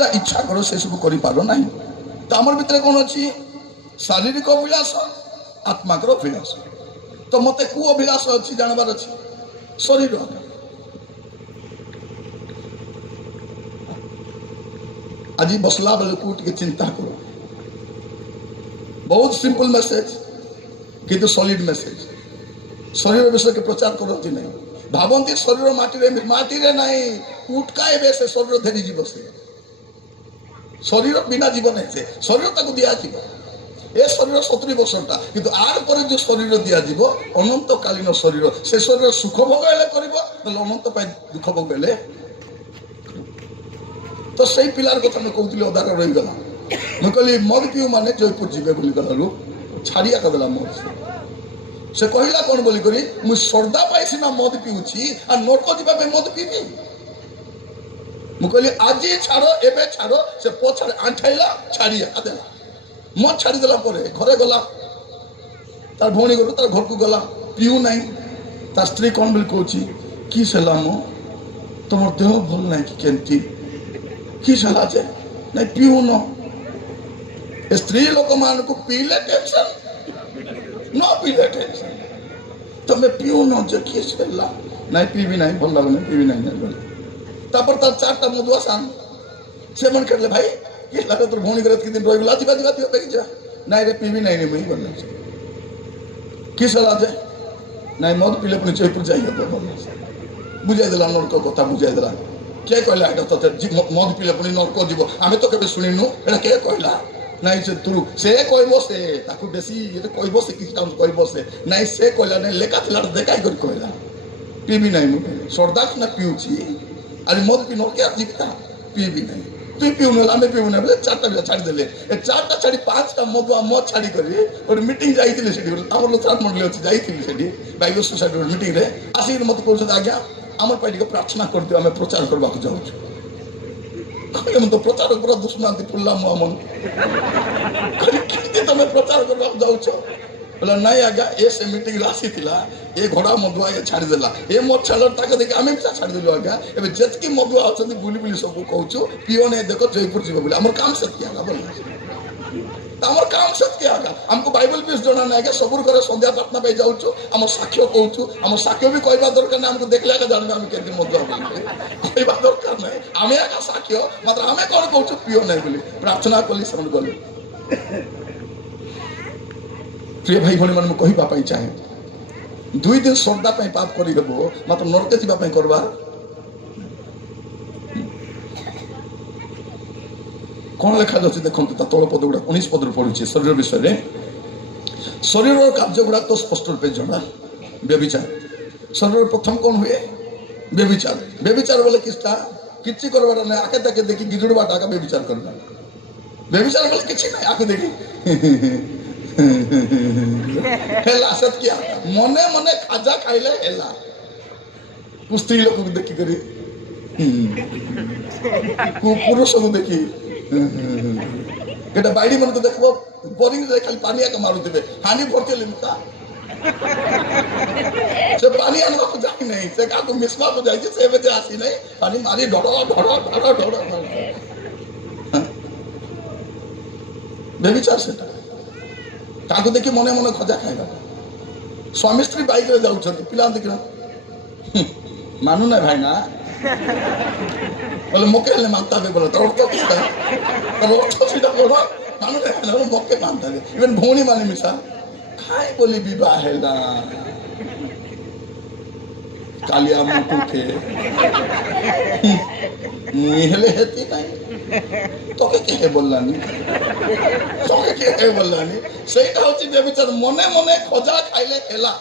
जा इच्छा कर से सब करना। तो आम भितर कौन अच्छी शारीरिक अभिलाष आत्माकर अभिलाष। तो मत कौ अभिलाष अच्छी जानवर अच्छी शरीर। आज बसला बेलू टे चिंता करो। बहुत सिंपल मेसेज किंतु सॉलिड मेसेज। शरीर विषय के प्रचार करती नहीं। भावती शरीर माटी नहीं उठका से शरीर धेरी जीव से शरीर बिना जीवन से शरीर ताको दिया जीव ए शरीर 70 वर्षटा किंतु आर पर जो शरीर दिया जीव अनंत कालीन शरीर से शरीर सुख भोग अनंत दुख भोग। तो सही पिलार कथा मैं कहती अदार रहीगला मुझे कहली मद पीऊ माने जयपुर जीवे बोली गलू छाड़िया कदेला मद से कहला कौन बोली करी मुझ श्रद्धा पाई सीना मद पीऊँगी आ नरक जावाई मद पीबी। मुझे कहली आज छाड़ एवं छाड़ से पछाड़ आंठाइला छाड़िया देला मद छाड़देला घरे गला तार भौणी गलु तार घर को गला पीऊ ना तार स्त्री कौन बोली कहूँ कि सला मो तुम देह भल ना कि केमती कि सला जे नहीं पीऊ न स्त्री लोक मान को पीले टेंशन न पीले टेंशन तुम पीऊ न जे कि सला नहीं पीबी नहीं भल लगने पीबी नहीं तापर तार 4टा मधुआ सान से मन कर ले भाई ये लगा तो भौणी गरत के दिन रोई लाती बाती बाती बेजा नहीं रे पीबी नहीं मुई बोलना कि सला जे नहीं मद पीले अपने जयपुर जाइए तो बुझाई देला नरक कथा बुझाई देला के कहला एटा तो मद पीले अपने नरक जीव आमे तो केबे सुनिनु एटा के कहला नहीं से तू से कहबो से ताकू बेसी ये कहबो से किछ टाइम कहबो से नहीं से कहला नहीं लेका थिला देखाई कर कहला पीबी नहीं मु श्रद्धा ना पीउची अरे मद पी नरक जीवता पीबी नहीं तु पीऊ ना आमे पीऊ ना बोले 4टा छाड़ी देले ए 4टा छाड़ी 5टा मदुआ मद छाड़ी करी और मीटिंग जाइतिले सेठी हमर लोथान मंडली अछि जाइतिले सेठी बाइबल सोसाइटी मीटिंग रे आसी मत कहू आज्ञा आम पार्टी को प्रार्थना कर दियो आम प्रचार करबा को जाऊ कहले तो प्रचार पूरा दुश्मन पुल्ला मोहम्मद कहले तुम प्रचार करबा को जाऊ बोला नहीं आज्ञा ए से मीटिंग राशि थिला ए घोड़ा मधुआ ये छाड़ी देला ए मत छाड़ ताके देखि आमे भी छाड़ी देलु आज्ञा एबे जेतकी मधुआ अछंती बुली बुली सब कहूछु पियो ने देखो जयपुर जीव बोले हमर काम सत्य आगा बोल हमर काम सत्य आगा हमको बाइबल पीस जणा नै आज्ञा सबुर करे संध्या प्रार्थना पे जाउछु हम साक्ष्य कहूछु हम साक्ष्य भी कहबा दरकार नै हमको देखला का जानबे हम केते मधुआ बोली कहबा दरकार नै आमे आगा साक्ष्य मात्र आमे कोन कहूछु पियो नै बोली प्रार्थना कली समझ गले। प्रिय भाई भणी मन कहवाई चाहे 2 दिन श्रद्धा पाप करदेव मात्र नरके जावाई करवा कौन लिखा जाए देखो तल पद गुड़ा 19 पद पढ़ुची शरीर विषय में शरीर कार्य गुड़ा तो स्पष्ट रूपे जना व्यभिचार शरीर प्रथम कौन हुए व्यभिचार व्यभिचार बोले किसटा किसी करवार ना आके ताके देखी गिजुड़वा आगे व्यभिचार करवा व्यभिचार बोले किसी ना आके देखी हेला सत्य मने मने खाजा खाइले हेला स्त्री लोक देखी करी पुरुष को देखी केटा बाइडी मन को देखबो बोरिंग रे खाली पानी आके मारू देबे हानि भरते लिमता से पानी आनबा को जाई नहीं से का को मिसवा को जाई से बजे आसी नहीं पानी मारी ढोड़ो ढोड़ो ढोड़ो ढोड़ो बेविचार सेटा ताको देखि मने मने खजा खाइबा स्वामी स्त्री बाइक रे जाउछथि पिला देखिना मानु ना भाई ना बोले मोके ले मानता बे बोले तोर क्या किसका तो सीधा बोलो मानु ना मोके मानता बे इवन भौणी माने मिसा खाई बोली विवाह है ना कालिया मुटु के निहले हेती नहीं तो के बोललानी तो के बोललानी सेटा होची व्यभिचार मने मने खजा खाइले हेला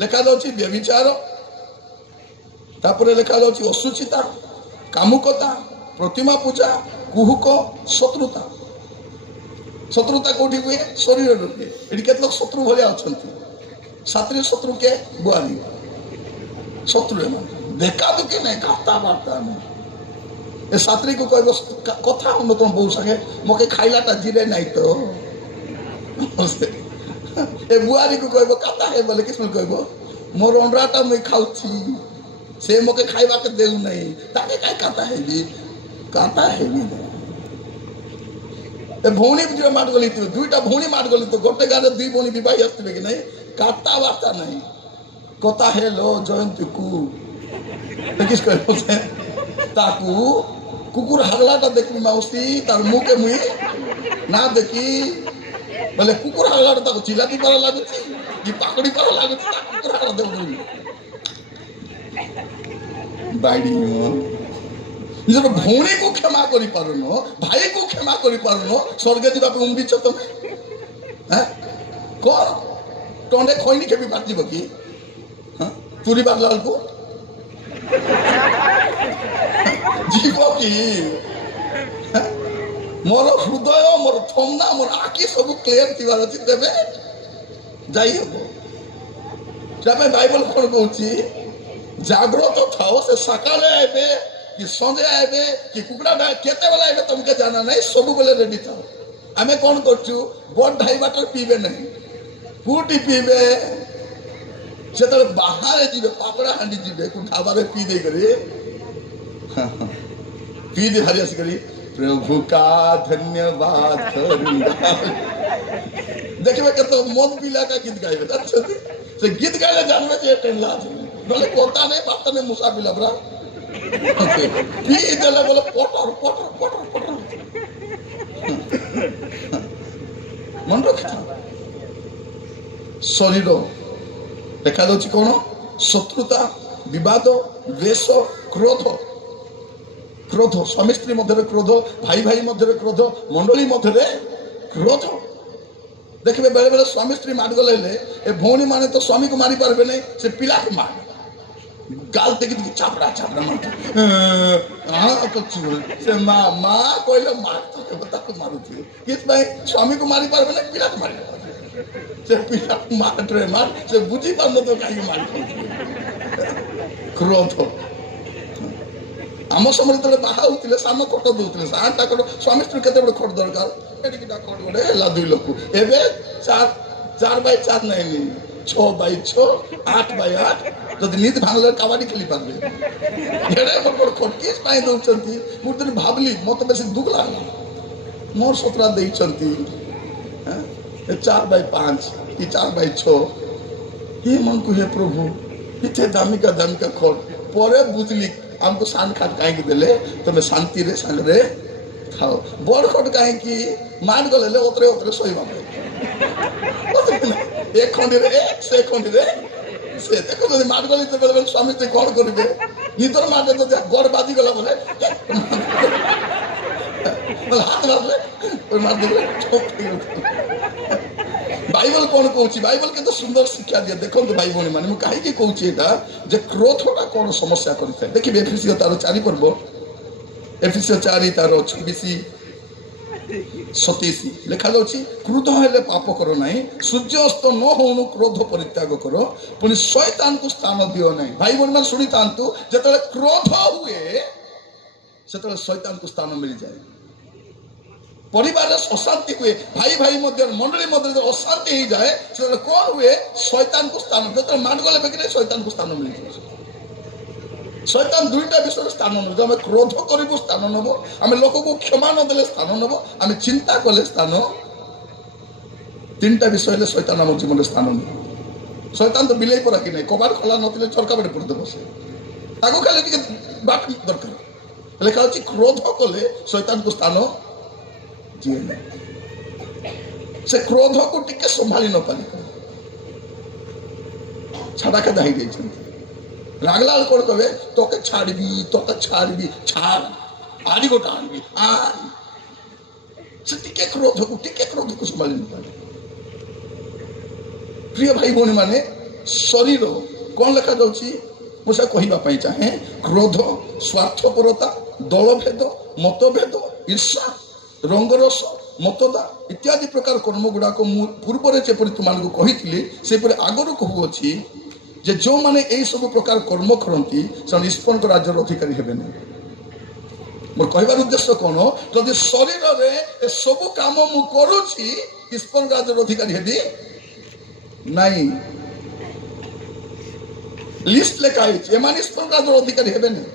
लेखा जाउची व्यभिचार तापरे लेखा जाउची असुचिता कामुकता प्रतिमा पूजा कुहुक शत्रुता शत्रुता कोठी हुए शरीर हुए एटी केत लोग शत्रु भलिया अछंती सात्री शत्रु के बुआरी शत्रु है देखा दुखी नहीं खाता बार्ता नहीं ए सात्री को कहबो कथा हम तुम बहु सके मके खाइलाटा जिरे नहीं तो ए बुआरी को कहबो कथा है बोले किस में कहबो मोर अंडराटा मैं खाउछी से मके खाइबा के देउ नहीं ताके काय कथा है भी काटा है भौणी जो माट गली दुईटा भौणी माट गली तो गोटे गाँव दुई भौणी बही आसवे कि नहीं कथबार्ता नहीं कथा हेलो जयंती को देखिस ताकू कुकुर हागलाटा देखी माउसी तार मुखे मुई ना देखी बोले कुकुर हागलाटा चिलाती पारा लगुच कि पाकड़ी पारा लगुच कुकुर हागला देव बाड़ी निजर भौणी को क्षमा करि पारुन भाई को क्षमा करि पारुन स्वर्गे जीवा पे उम्बिच तुम कौन टंडे खैनी खेपी पार्थिब कि चुरी बागला को जीव कि मोर हृदय मोर थमना मोर आखि सब क्लियर थिबार अछि तेबे जाई हबो तबे बाइबल कोन कहउची जागृत थाओ से सकाले आबे कि संजे आबे कि कुकड़ा केते बेला आबे तुमके जाना नहीं सब बेले रेडी थाओ आमे कोन करछु बड़ ढाई बाटर पीबे नहीं फूटी पीबे से बाहर जीवे पापड़ा हांडी जीवे को ढाबा पी दे करी पी दे हरी हसी करी प्रभु का धन्यवाद देखिए कत मन पिला का गीत गाइबे अच्छा से गीत गाइले जानबे जे टेनला बोले कोता नहीं बात नहीं मुसा पिला बरा पी देले बोले पटर पटर पटर पटर मन रखता शरीर देखा जाଉଛି कौन शत्रुता विवाद द्वेष क्रोध क्रोध स्वामी स्त्री मध्य क्रोध भाई भाई मध्य क्रोध मंडली मध्य क्रोध देखिए बेले बेले स्वामी स्त्री मार गले ए भौणी माने तो स्वामी को मारी पारबे नहीं से पिला को मार गाल देखि चापड़ा चापड़ा मार से माँ माँ कहले मार तो बता को मारुथि किस भाई स्वामी को मारी पारबे नहीं पिला को मारी से पिला मारे मार से बुझी पार तो कहीं मार क्रोध आम समय जो बाहा होते सान खट दौते सात स्वामी स्त्री के खट दरकार खट गोटे है 2 लोक एवं 4x4 नहीं 6x6 8x8 जब नींद भांगले कबाड़ी खेली पारे खट किस दौरान मुझे दिन भावली मत बेस दुख लगला मोर सतरा देती 4x5 कि 4x6 ये मन को हे प्रभु इतने दामिका दामिका खट पर बुझली हमको सान खाट कहीं देले तुम्हें शांति रे संग रे खाओ बड़ खट कहीं मार गले उतरे उतरे सोईबा एक खंडी रे से खंडी रे से देखो जब मार गले तो बेले स्वामी स्त्री कौन करिवे नितर मारे तो गड़ बाजी गला बोले हाथ मारले मार देले बाइबल कौन कहूँ बाइबल के तो सुंदर शिक्षा दिए देखो भाई भौणी मैंने कहीं कहूँ जे क्रोधटा कौन समस्या करता है देखिए एफिसियो तार 4 पर्व एफिसियो 4 तार 26-27 लिखा जाଉଛି क्रोध हेले पाप करो नहीं सूर्य अस्त न होनु क्रोध परित्याग करो पुणी शैतान को स्थान दियो नहीं भाई भौणी मैंने शुणी था जो क्रोध हुए से शैतान को स्थान मिल जाए परिवार अशांति हुए भाई भाई मध्य मंडली मध्य अशांति हो जाए से कौन हुए शैतान को स्थान जो मार गले बेगे शैतान को स्थान मिल जाए शैतान 2टा विषय स्थान नब आम क्रोध करूँ स्थान नब आम लोक को क्षमा नदेले स्थान नब आम चिंता कले स्थान 3टा विषय शैतान आम जीवन स्थान न शैतान तो बिले पड़ा कि नहीं कबाड़ खोला नथिले चरका बाटे पड़ते बसे ताको खाली बाट दरकार लिखा होची क्रोध कले शैतान को स्थान जीए नहीं से क्रोध को टिके संभाली न पारे छाड़ा के दाही जाइछन रागला कौन कहे तोके छाड़बी छाड़ आरी गोटा आनबी से टिके क्रोध को संभाली न पारे प्रिय भाई भौणी माने शरीर कौन लिखा जाउछि मुझे कहवाई चाहे क्रोध स्वार्थपरता दलभेद मतभेद ईर्षा रंगरस मतदा इत्यादि प्रकार कर्म गुड़ाक पूर्व जपरी तुमको कही से आगर कहूँगी जे जो माने यही सब प्रकार कर्म करती से ईश्वर राज्यर अधिकारी हे मोर कहबार उद्देश्य कौन जदि शरीर में सब काम मु करुछि ईश्वर राज्यर अधिकारी हेबी नहीं लिस्ट लेखा ईश्वर राज्यर अधिकारी हेबे नहीं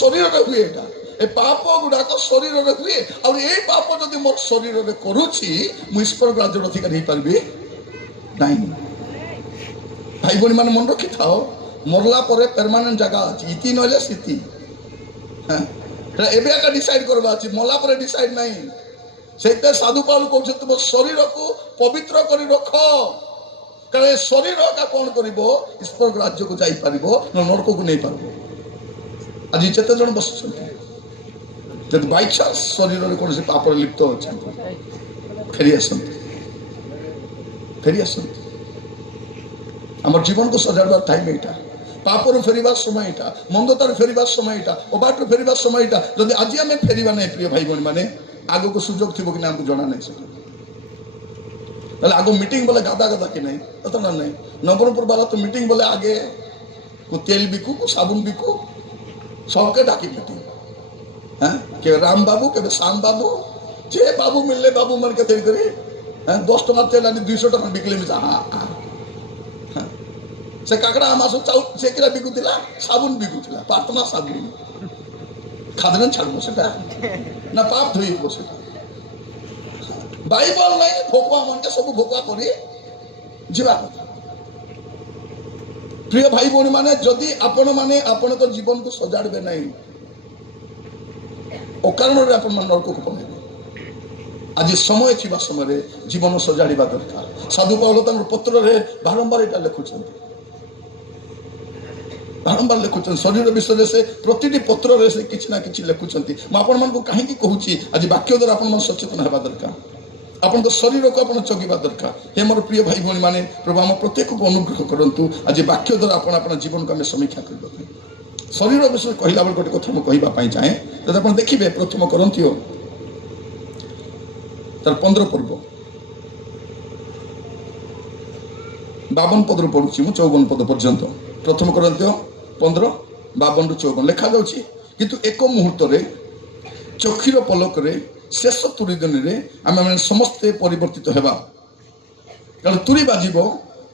शरीर हुए ए पाप गुड़ाक शरीर में हुए और ये पाप जदि मोर शरीर में करुच्ची मुझे ईश्वर राज्य अधिकारी हो पारि ना। भाई भौणी मैंने मन रखी था मरला पर परमानेंट जगह अच्छी इति ना सीति एवं डिसाइड करवा अच्छी मरला पर डिसाइड नहीं से साधु पाल कह तुम शरीर को पवित्र कर रख कारण शरीर का कौन कर ईश्वर राज्य को जापर नरक को नहीं पार आज जिते जन बस बाई चान्स शरीर में कौन पाप लिप्त अच्छा फेरी आसत आम जीवन को सजाड़ टाइम यहाँ पापर फेरबार समय यहाँ मंदतार फेरबार समय यहाँ अबाट फेरबार समय यहाँ जब आज आम फेरवा ना प्रिय भाई भौणी मैंने आग को सुजोग थी कि आमको जना नहीं आग मीटिंग बोले गादा गादा कि नहीं तो ना नहीं नवरंगपुर वाला तो मीटिंग बोले आगे को तेल बिकू को साबुन बिकू सबके डाकी मीटिंग हाँ के राम बाबू के श्याम बाबू जे बाबू मिलले बाबू मन के तैयारी करी 10 टका तेल आनी 200 टका बिकले में हाँ से काकड़ा मास चाउल से किला बिकुला साबुन बिकुला प्रार्थना साबुन खादन छाड़ब से ना पाप धोब से बाइबल नहीं भोकुआ मन के सब भोकुआ करी जीवा कथा प्रिय भाई भौणी माने जदि आपण माने आपण तो जीवन को सजाड़बे नहीं अकारण आपण नरक को पकड़े आज समय थी समय जीवन सजाड़ा दरकार साधु पाउल पत्र रे बारंबार यहाँ लिखुं बारंबार लिखुं शरीर विषय से प्रति पत्र से किसी ना कि लिखुं मुझे कहीं कहूँ आज वाक्य द्वारा आप सचेतन होगा दरकार आपण शरीर को आप जगवा दरकार हे मोर प्रिय भाई भौणी मैंने प्रभु आम प्रत्येक को अनुग्रह करूँ आज वाक्य द्वारा आप जीवन को आम समीक्षा करते शरीर विषय कहला बेल गोटे कथा मुझे कहवाई चाहे जब आप देखिए प्रथम करंथियो तार 15 पर्व 52 पद पढ़ुँ मुझे 54 पद पर्यंत प्रथम करंथियो 15 52 ରୁ 54 लिखा जाउछि किंतु एक मुहूर्त रे चक्षुर पलक रे शेष तुरी दिन रे आम मैंने समस्ते परिवर्तित हेबा कारण तुरी बाजिब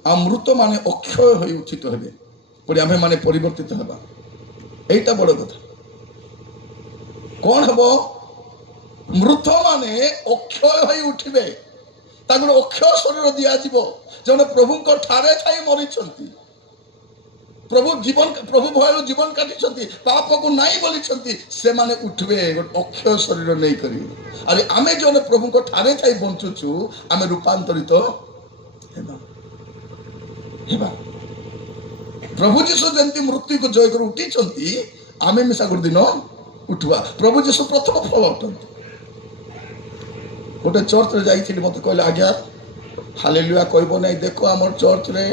आ मृत माने अक्षय होई उठित हेबे पड़ी आम माने परिवर्तित हेबा एटा बड़ कथा कौन हेबो मृत माने अक्षय होई उठिबे तागर अक्षय शरीर दिया जीवो जने प्रभु को ठारे छाई मरिछंती प्रभु जीवन प्रभु भय जीवन काटी पाप को नहीं बोली से माने उठबे अक्षय शरीर नहीं करी अरे आमे जो प्रभु को ठारे थाई बंचुचु आमे रूपांतरित हेबा प्रभु जीशु जंती मृत्यु को जय कर उठी आमे मिसा गुड दिन उठवा प्रभु जीशु प्रथम फल उठंती गोटे चर्च रे जाई मत कहले आज्ञा हालेलुया कहबो नहीं देखो आम चर्च रे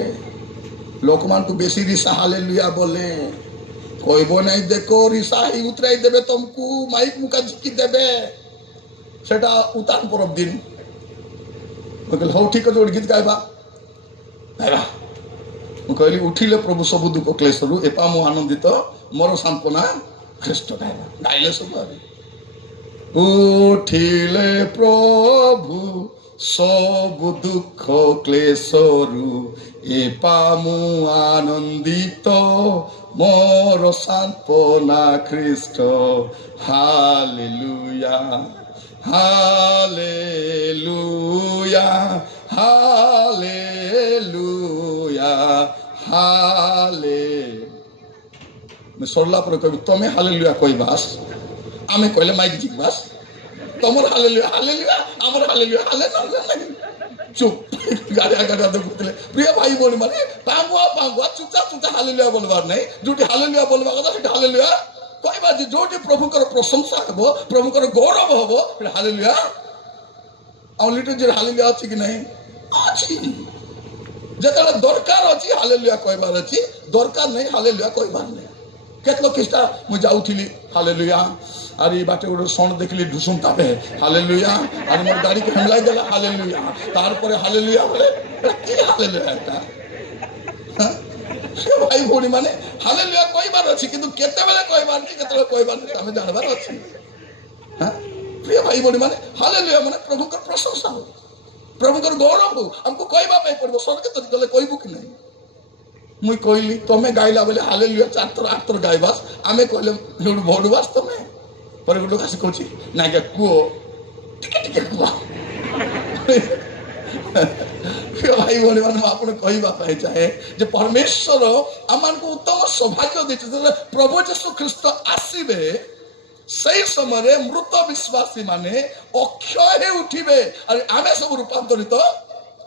लोक मान को बेसी रिसा हालेलुया बोले कहबो नहीं देखो रिसा ही उतराई देबे तुमको माइक मुका झिकी देबे सेटा उतान परब दिन कहले हो ठीक है गीत गाइबा गाइबा कहली उठिले प्रभु सब दुख क्लेश रु एपा मु आनंदित मोर सांत्वना ख्रीष्ट गाइबा गाइले सब उठिले प्रभु सब दुख क्लेशरु एपा मु आनंदित मोर सांत्वना ख्रीष्ट हालेलुया हालेलुया हालेलुया हाले मैं सरला पर कह तुम्हें हालेलुया कहबास आमे कहले माइक जिकबास तमर हालेलुया हालेलुया आमर हालेलुया हालेलुया चुप गाड़िया गाड़िया देखुले प्रिय भाई बोली माने पांगुआ पांगुआ चुपचाप चुपचाप हालेलुया बोलबार नहीं जोटी हालेलुया बोलबा कथा सेटा हालेलुया कहबा जे जोटी प्रभुकर प्रशंसा हेबो प्रभुकर गौरव हेबो हालेलुया आ लिटिल जे हालेलुया अछि कि नहीं अछि जेतला दरकार अछि हालेलुया कहबार अछि दरकार नहीं हालेलुया कहबार नहीं केतलो किस्ता मु जाउथिली हालेलुया अरे बाटे गोटे सण देखली ढुसुम तापे हालेलुया अरे मोर गाड़ी के हमलाई देला हालेलुया तार परे हालेलुया बोले के हालेलुया एटा से भाई भौणी माने हालेलुया कहबार अछि किंतु केते बेले कहबार अछि केते बेले कहबार अछि हमें जानबार अछि हां प्रिय भाई भौणी माने हालेलुया माने प्रभु का प्रशंसा हो प्रभु का गौरव हो हमको कहबा पे पड़बो स्वर्ग तो गले कहबो कि नहीं मुई कहली तमे गाइला बोले हालेलुया 4 थर 8 थर गाइबास आमे कहले भोडबास तमे पर गोटे आसी कौच ना क्या कुह टिके कुह भाई भौणी मैंने आपको कहवाई चाहे जे परमेश्वर आम उत्तम सौभाग्य देते प्रभु यीशु ख्रीस्ट आसवे से समय मृत विश्वासी माने अक्षय उठिबे और आमे सब रूपांतरित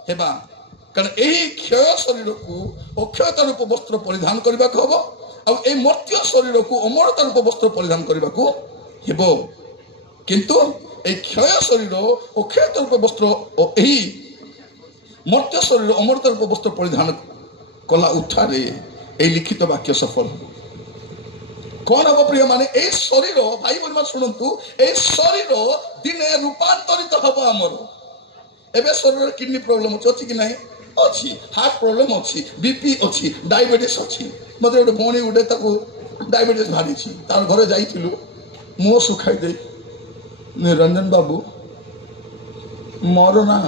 हेबा कारण यही क्षय शरीर को अक्षयता रूप वस्त्र परिधान करने को हम और मर्त्य शरीर को अमरता रूप वस्त्र परिधान करने को हेबो किंतु ए क्षय शरीर अक्षयता रूप वस्त्र यही मर्त्य शरीर अमरता रूप वस्त्र परिधान कला उठारे ए लिखित वाक्य सफल कौन हम प्रिय माने ए शरीर भाई बोल शुणु ए शरीर दिने रूपांतरित हम आमर एबे शरीर किडनी प्रोब्लेम अच्छी कि नहीं अच्छी हार्ट प्रोब्लेम अच्छी बीपी अच्छी डायबिटीज अच्छी मत गोटे भौणी गोटे डायबिटीज बाहरी तार घरे जाइलु मुह सुखाई दे निरंजन बाबू मोर ना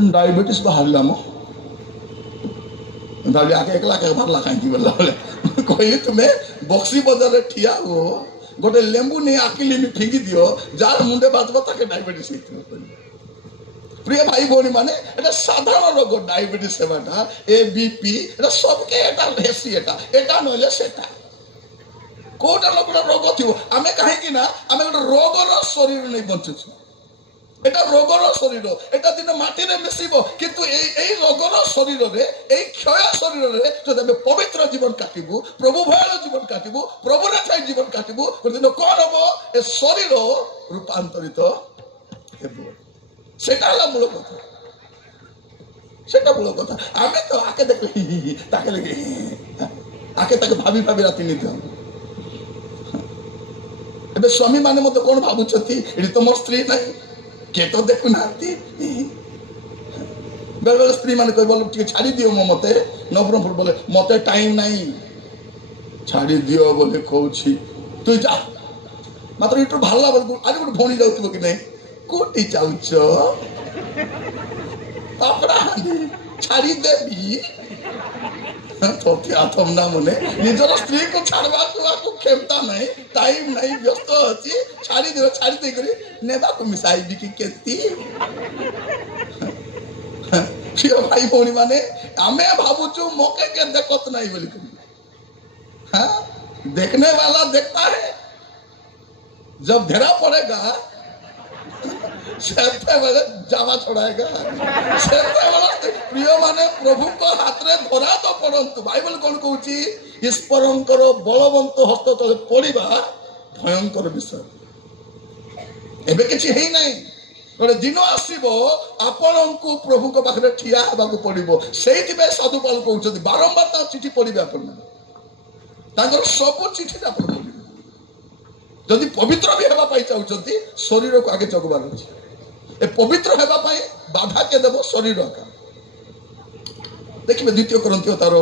डायबिटीज बाहर मो भाई आके एकला के बाहर कहीं बोला बोले कहली तुम्हें बक्सी बजार ठिया हो गोटे लेंबू नहीं आकिली में फिंगी दियो जार मुंडे बाजब ताके डायबिटीज प्रिय भाई भौणी माने एटा साधारण रोग डायबिटीज सेवाटा ए बीपी एटा सबके एटा हेसी एटा नले सेटा कोटा लोकटा रोग थिबो आमे काहे कि ना आमे गोटे रोगर शरीर नहीं बंचुछु एटा रोगर शरीर एटा दिन माटी रे मिसिबो किंतु एई रोगर शरीर रे एई क्षय शरीर रे जदि आमे पवित्र जीवन काटिबु प्रभु भयल जीवन काटिबु प्रभु रे ठाई जीवन काटिबु दिन कोन हबो ए शरीर रूपांतरित हेबो सेटा हला मूल कथा सेटा मूल कथा आमे तो आके देखले ताके लगे आके ताके भाभी भाभी राती निद एबे स्वामी माने मते कोन भाबुछथि एडी तो मोर स्त्री नाही के तो देखु नाती बेल स्त्री माने कोइ बोल टिके छाड़ी दियो मते नवरंगपुर बोले मते टाइम नाही छाड़ी दियो बोले कहउछि तू जा मात्र इटो भाला बोल आज गोटे भौणी जाउथिबो कि नहीं कोटी चाउच पापड़ा छाड़ी देवी तो क्या तुम ना मने निजर स्त्री को छाड़वा को क्षमता नहीं टाइम नहीं व्यस्त अछि छाड़ी दे करी नेबा को मिसाई भी की केती प्रिय भाई भौणी माने आमे भाबुचु मौके के देखत नहीं बोली हां देखने वाला देखता है जब घेरा पड़ेगा जावा छड़ाएगा प्रिय माने प्रभु को हाथ रे धरा तो पड़ंतु बाइबल कौन कहूँ ईश्वरंकर बलवंत हस्त तले पड़ा भयंकर विषय एबे किछि हेई नाही गोटे दिन आसब आपण को प्रभु को पाखे ठिया हवा पड़ो से साधु पाल कहते बारंबार चिठी पढ़े आप सब चिठी आप पढ़े जदि पवित्र भी हेबा चाहते शरीर को आगे जगवार अच्छे ए पवित्र हेबा बाधा के देव शरीर का देखिए द्वितीय करंथियो तार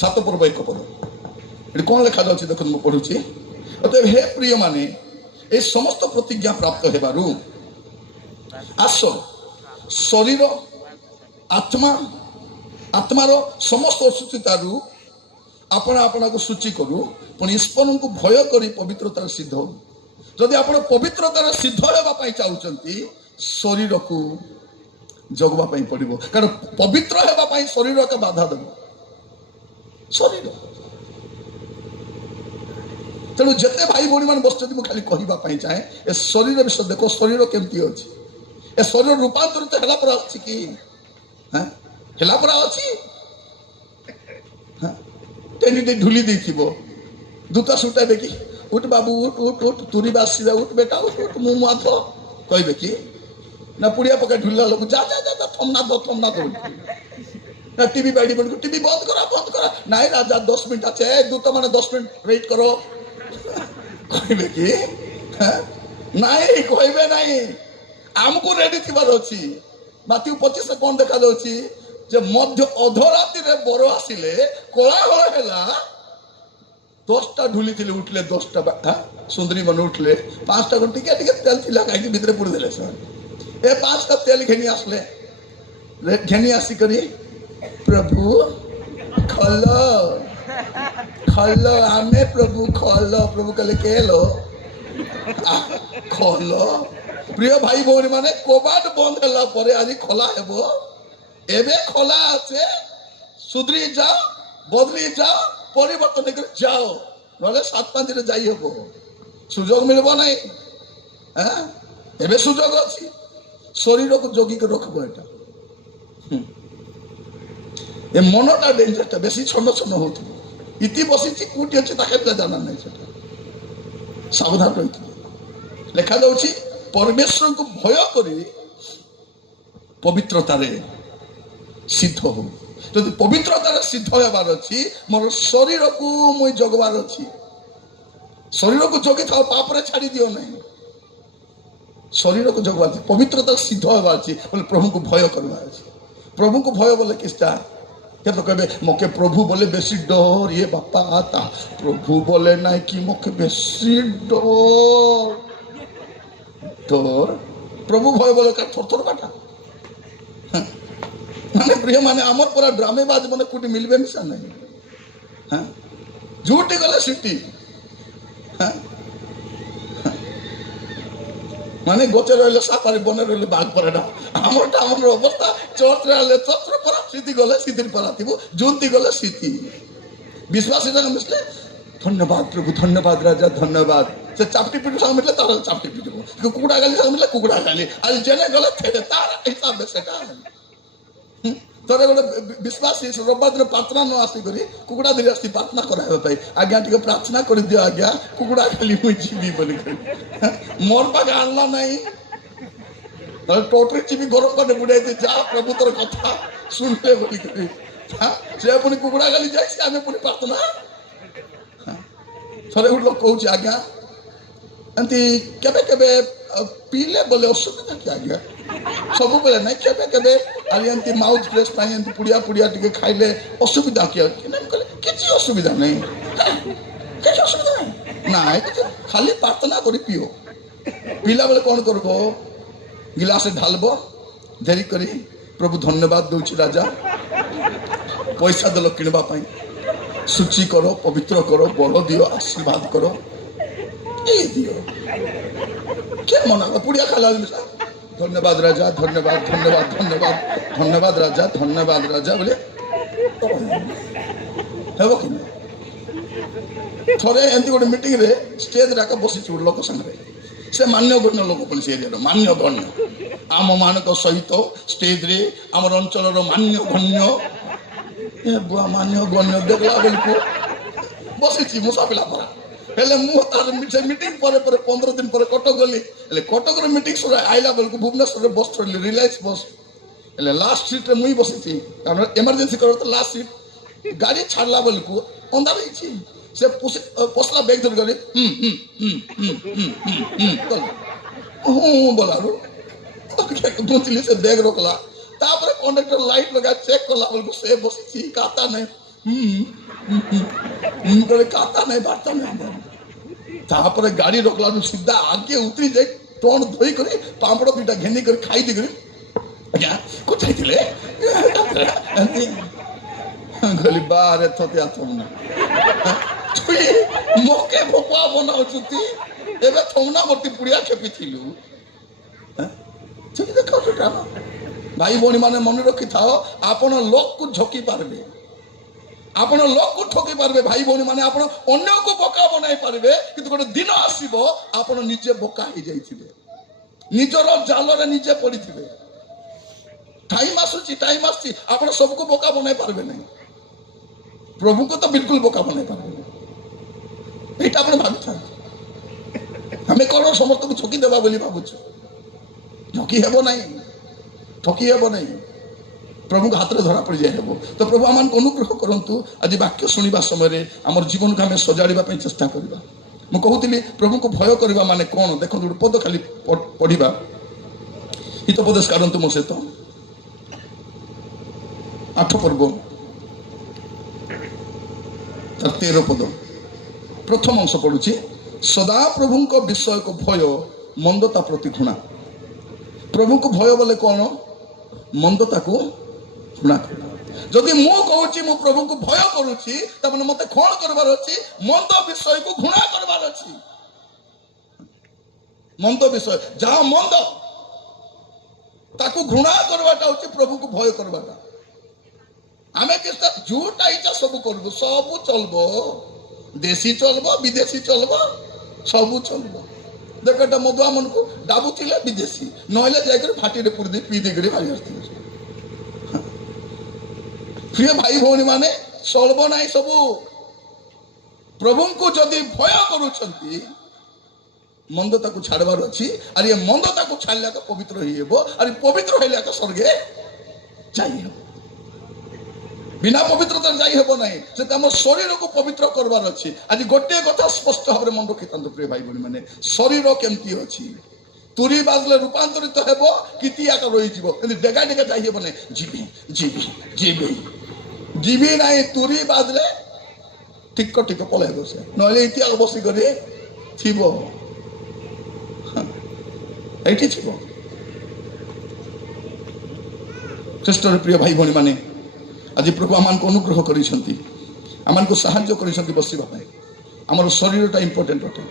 7 पर्व 1 पद ये कौन लिखा जाऊँ देख मुझे पढ़ुची अतएव हे प्रिय माने ए समस्त प्रतिज्ञा प्राप्त हेबारु आस शरीर आत्मा आत्मार समस्त असुचितारु आपना आपना को सूची करू पुणी ईश्वर को भय करी पवित्रतार सिद्ध हो जदि आप पवित्रतार सिद्ध होगा चाहते शरीर को जगवाई पड़ो कारण पवित्र होगा शरीर का बाधा देव शरीर तेणु जिते भाई भौणी मैंने बस मुझे खाली कहवाई चाहे ए शरीर विषय देख शरीर केमती अच्छी ए शरीर रूपांतरित है पर अच्छी कि है पर अच्छी टेनिटे ढुली देथिबो दुता सुटा देखी उठ बाबू उठ उठ उठ तुरी बासी जा उठ बेटा उठ उठ मुंह माथ कहबे कि ना पुड़िया पका ढुल्ला लोग जा जा जा थमना दो ना टीवी बैठी बन टीवी बंद करा नहीं राजा 10 मिनट আছে दुता माने 10 मिनट वेट करो कहबे कि नहीं कहबे नहीं हमको रेडी थिबार अछि माथि 25 कोन देखा जाउछि जे मध्य अधराति रे बर आसिले कोलाहल हैला 10टा ढुली थिले उठले 10टा सुंदरी मन उठले 5टा को टिके टिके तेल थिला काई भीतर पुर देले सर ए 5टा तेल घेनी आसले घेनी आसी करी प्रभु खल खोल आमे प्रभु खोल प्रभु कहले केलो खोल प्रिय भाई भौणी माने कबाट बंद होला परे आज खोला हेबो एबे खोला আছে सुधरी जाओ बदली जाओ परिवर्तन कर जाओ नले 7-5 रे जाई हेबो सुजोग मिलबो नै हां एबे सुजोग अछि शरीर को जोगी के रखबो एटा ए मनटा डेंजरटा बेसी छन्न छन्न होत इति बसिछि कुटी अछि ताके जाना नै सेटा सावधान रहिथि लेखा जाउछि परमेश्वर को भय करी पवित्रता रे सिद्ध हो जदि पवित्रता रे सिद्ध हेबार अछि मोर शरीर को मुई जगवार अछि शरीर को जगी थाओ पाप रे छाड़ी दियो नै शरीर को जगवार अछि पवित्रता सिद्ध हेबार अछि बोले प्रभु को भय करबार अछि प्रभु को भय बोले किसटा के तो कहबे मके प्रभु बोले बेसी डर ये बापा आता प्रभु बोले ना कि मके बेसी डर प्रभु भय बोले का थोर थोर काटा माने प्रिय माने आमर पूरा ड्रामेबाज माने कुटी मिलबे मिसा नहीं हां झूठी गले सिटी हां माने गोचे रहले सापारी बने रहले बाग परेडा आमरटा आमर अवस्था चर्च रहले चर्च पर सिटी गले सिटी परातिबो जुंती गले सिटी विश्वासी जन मिसले धन्यवाद प्रभु धन्यवाद राजा धन्यवाद से चापटी पिटू संग मिटले तार चापटी पिटू कुकुड़ा गाली संग मिटले कुकुड़ा गाली आज जने गले थेडे तार हिसाब सेटा तोरे गोटे विश्वासी रविवार दिन प्रार्थना न आसी करी कुकुड़ा धरी आसी प्रार्थना कराइबा पई आज्ञा टिके प्रार्थना कर दियो आज्ञा कुकुड़ा खाली मुई जीवी बोली मोर पाके आनला नहीं तो टोटरी चिबी गरम करने बुड़ाई दे जा प्रभु तोर कथा सुन ले बोली करी हां से पुनी कुकुड़ा गाली जाइसी आमे पुनी प्रार्थना थोड़े गुड लोग कहूँ आज्ञा एमती केबे केबे पीले बोले असुविधा क्या आज्ञा सब बेले नहीं केबे केबे आली एमती माउथ फ्रेश पाई एमती पुड़िया पुड़िया टिके खाइले असुविधा क्या किसी असुविधा नहीं किसी असुविधा नहीं ना खाली प्रार्थना करी पियो पीला बेले कौन करबो गिलास ढालबो देरी करी प्रभु धन्यवाद दउछि राजा पैसा देलो किनबा पाई सूची करो पवित्र करो बड़ दियो आशीर्वाद करो ये दियो क्या मना पुड़िया खाला धन्यवाद राजा धन्यवाद धन्यवाद धन्यवाद धन्यवाद राजा धन्यवाद राजा बोले हेबो कि थोड़े एंती गोटे मीटिंग रे स्टेज राका बसी छु लोक संगे से मान्यगण्य लोक पुलिस एरिया मान्यगण्य आम मानक सहित स्टेज रे आमर अंचल मान्यगण्य ए बुआ मान्य गण्य देखला बेलको बसी मुसाफिला पर हेले मु तार मीटिंग पर 15 दिन पर कटक गली हेले कटक रे मीटिंग सुरा आइला बेलको भुवनेश्वर रे बस चढ़ली रिलायंस बस हेले लास्ट सीट रे मुई बसी कारण इमरजेंसी कर तो लास्ट सीट गाड़ी छाड़ला बेलको अंधा रही छी से पोसला बैग धर गली बोला रो दूसरी से बैग रोकला तापर कंडक्टर लाइट लगा चेक करला बोलको से बसी काता नहीं करे काता नहीं बाता नहीं तापर गाड़ी रोकला सीधा आगे उतरी जाए टोन धोई करी पापड़ पीटा घेनी कर खाई दी करी क्या कुछ खाइथिले गली बारे थते आथमना तुई मोके भोपा बनाउ छुती एबे थमना मती पुड़िया खेपी थिलु ठीक देखो तो ड्रामा भाई भौणी माने मन रखी थाओ आपण लोक को झोकी पारबे आपण लोक को ठोकी पारबे भाई भौणी माने आपण अन्य को बोका बनाई पारबे किंतु गोटे दिन आसीबो आपण निजे बोका ही जाइथिबे निजर जाल रे निजे पड़िथिबे टाइम आसी आपण सबको बोका बनाई पारबे नहीं प्रभु को तो बिल्कुल बोका बनाई पारबे एटा आपण भाबी था हमें कोन समस्त को ठोकी देबा बोली भाबुछु ठोकी हेबो नहीं ठकी हेब नहीं प्रभु को हाथ में धरा पड़ जाए हेब तो प्रभु आम अनुग्रह करूँ आज वाक्य शुणा समय आम जीवन को आम सजाड़ा चेष्टा करवा मुझे कहूली प्रभु को भय करवा माने कौन देखो गोटे पद खाली पढ़ा हितोपदेश करतु मो सहित 8 पर्व 13 पद प्रथम अंश पढ़ुची सदा प्रभु को विषय को भय मंदता प्रति घृणा प्रभु को भय बोले कौन मंदता को घृणा जदि मु कहूची मु प्रभु को भय करूची तमने मते कोन करबार अछि मंद विषय को घृणा करबार अछि मंद विषय जहाँ मंद ताकू घृणा करवाटा होची प्रभु को भय करवाटा आमे किस्ता झूठा इच्छा सब करबो सब चलबो देशी चलबो विदेशी चलबो सब चलबो देखटा मधुआ मन को डाबू थिले विदेशी नहले जाय कर फाटी रे पुरदी पी दे गरे भाई आस्ती प्रिय भाई भौणी माने चलबो नाही सब प्रभु को जदि भय करूछंती मंदता को छाड़बार अच्छी और ये मंदता को छाड़ला का पवित्र ही हेबो और पवित्र हेला का स्वर्गे जाई हेबो बिना पवित्रता जाई हेबो नाही से तम शरीर को पवित्र करबार अच्छी आज गोटे कथा स्पष्ट भाबरे मन रखितांत प्रिय भाई बहन माने शरीर केमती अछि तुरी बाजले रूपांतरित हेबो कितिया का रही जीवो एंदी डेगा डेगा जाई हेबो नै जीवी जीवी जीवी जीवी नाही तुरी बाजले टिक पলাই बसे नले इतिया बसी करे थिबो एठी थिबो श्रेष्ठ प्रिय भाई भणी माने आज प्रभु आमान को अनुग्रह करिसंती आमान को सहाय्य करिसंती बसिबा पय हमर शरीरटा इंपोर्टेंट अटे